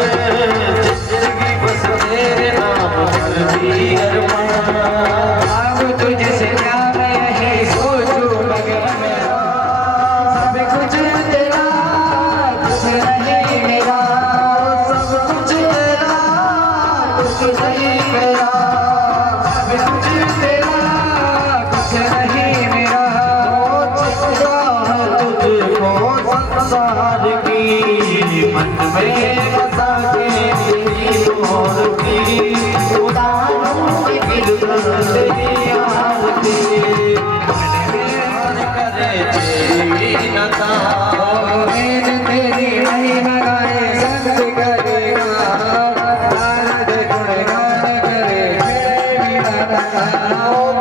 जिंदगी बस तेरे नाम पर भी अरमान। तुझसे क्या मैं सोचूं भगवान, सब कुछ तेरा कुछ नहीं मेरा, सब कुछ तेरा कुछ नहीं मेरा, सब कुछ तेरा कुछ नहीं मेरा। चिंता है तुझको संसार की, मन में बसा के तेरी मूर्ति उतारो मैं गिरधर तेरी आरती। करे तेरी नता तेरी महिमा गाए संत करेगा, नारद गुणगान करे तेरी नता।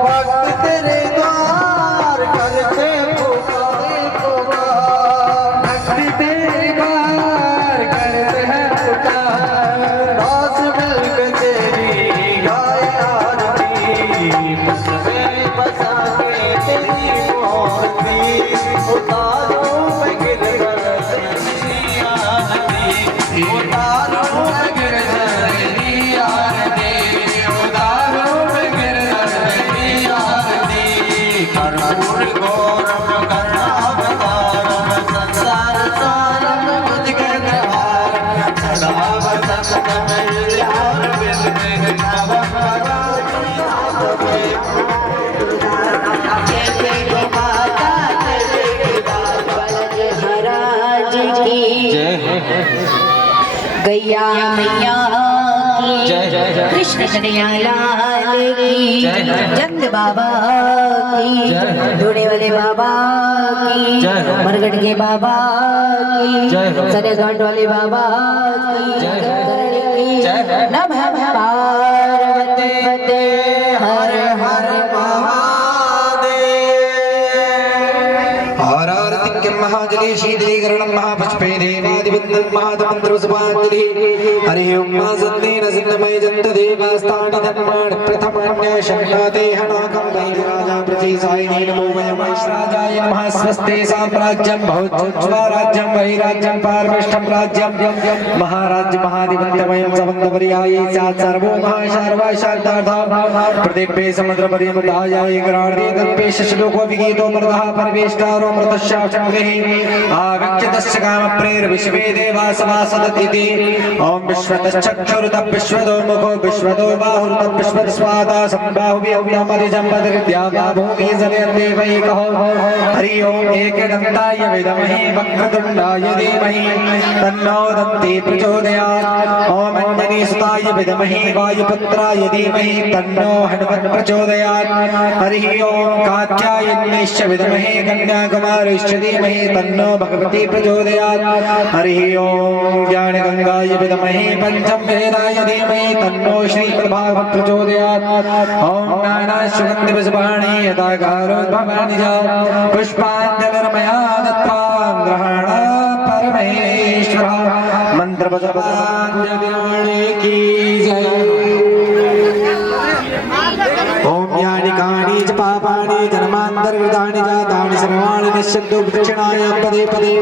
भक्त तेरे द्वार करते पुकारे पुकार, भक्त तेरे द्वार करते हैं पुकार। दास मिलकर तेरी गाए आरती, मुझ में बसा के तेरी मूर्ति उतारो मैं गिरधर तेरी आरती, उतारो मैं गिरधर तेरी आरती, उतारो मैं गिरधर तेरी आरती। कर्पूर गौरव करुणावतारम संसार सारम बुद्धि गिरधर, सदा वसंत में हृदय विंद नव भगवती हाथ में। महाराज की गैया मैया की, कृष्ण कन्हैया लाल की, चंद बाबा की, ढूंढे वाले बाबा की, मरगढ़ के बाबा की, सरेघाट वाले बाबा की, नमः पार्वती पते हर हर महादेव। महाजली शीतलीकरणं महापुष्पे देवादिवन्दनं महामन्त्रसुभाञ्जलि। हरि ओं सन्देन सिन्नमय जन्तदेवास्तानि धर्माणि प्रथमान्य शङ्कातेह नाकं दैवराजा प्रचेसायिने नमो वयमैश्राजाय नमः। स्वस्ते साम्राज्यं भवत्स्वराज्यं वैराज्यं पारमेष्ठं राज्यं महाराज्य महादिवन्दमयं समन्तपर्याये स्यात् सर्वो महाशार्वाशान्तार्थं प्रदीपे समुद्रपर्यन्ताय ग्राणे कल्पे श्लोको विगीतो मृतः परमेष्टारो मृतश्चाशङ्गैः आविच्यतस्य कामप्रेर्विश्वे देवा समासदतिति ॐ विश्वतश्चक्षुरुतः विश्वतो मुखो विश्वतो बाहुरुतः विश्वतस्वादा सम्बाहुव्यव्यामदिजम्बदरिद्याव्याभूमिः जलयद्देवैकः हरि ओम् एकदन्ताय विद्महे वक्रतुण्डाय धीमहि तन्नो दन्ती प्रचोदयात् ॐ अंजनीसुताय विद्महे वायुपुत्राय धीमहि तन्नो हनुमत् प्रचोदयात् हरि ओम् कात्यायन्यश्च विद्महे कन्याकुमारीश्च धीमहि तन्नो भगवती प्रचोदयात् हरि ओम् ज्ञानगंगाय विद्महे पंचमवेदाय धीमहि तन्नो श्रीमद्भागवत प्रचोदयात् ओम् नानासुगन्धिपुष्पाणि यथाकारोद्भवानि च पुष्पाञ्जलिर्मया दत्त्वा ग्रहण परमेश्वरः मन्त्रपुष्पाञ्जलि की जय। ओम यानि कानि च पापानि जन्मान्तर्गतानि च तानि सर्वाणि नश्यन्तु वृक्षणाय पदे पदे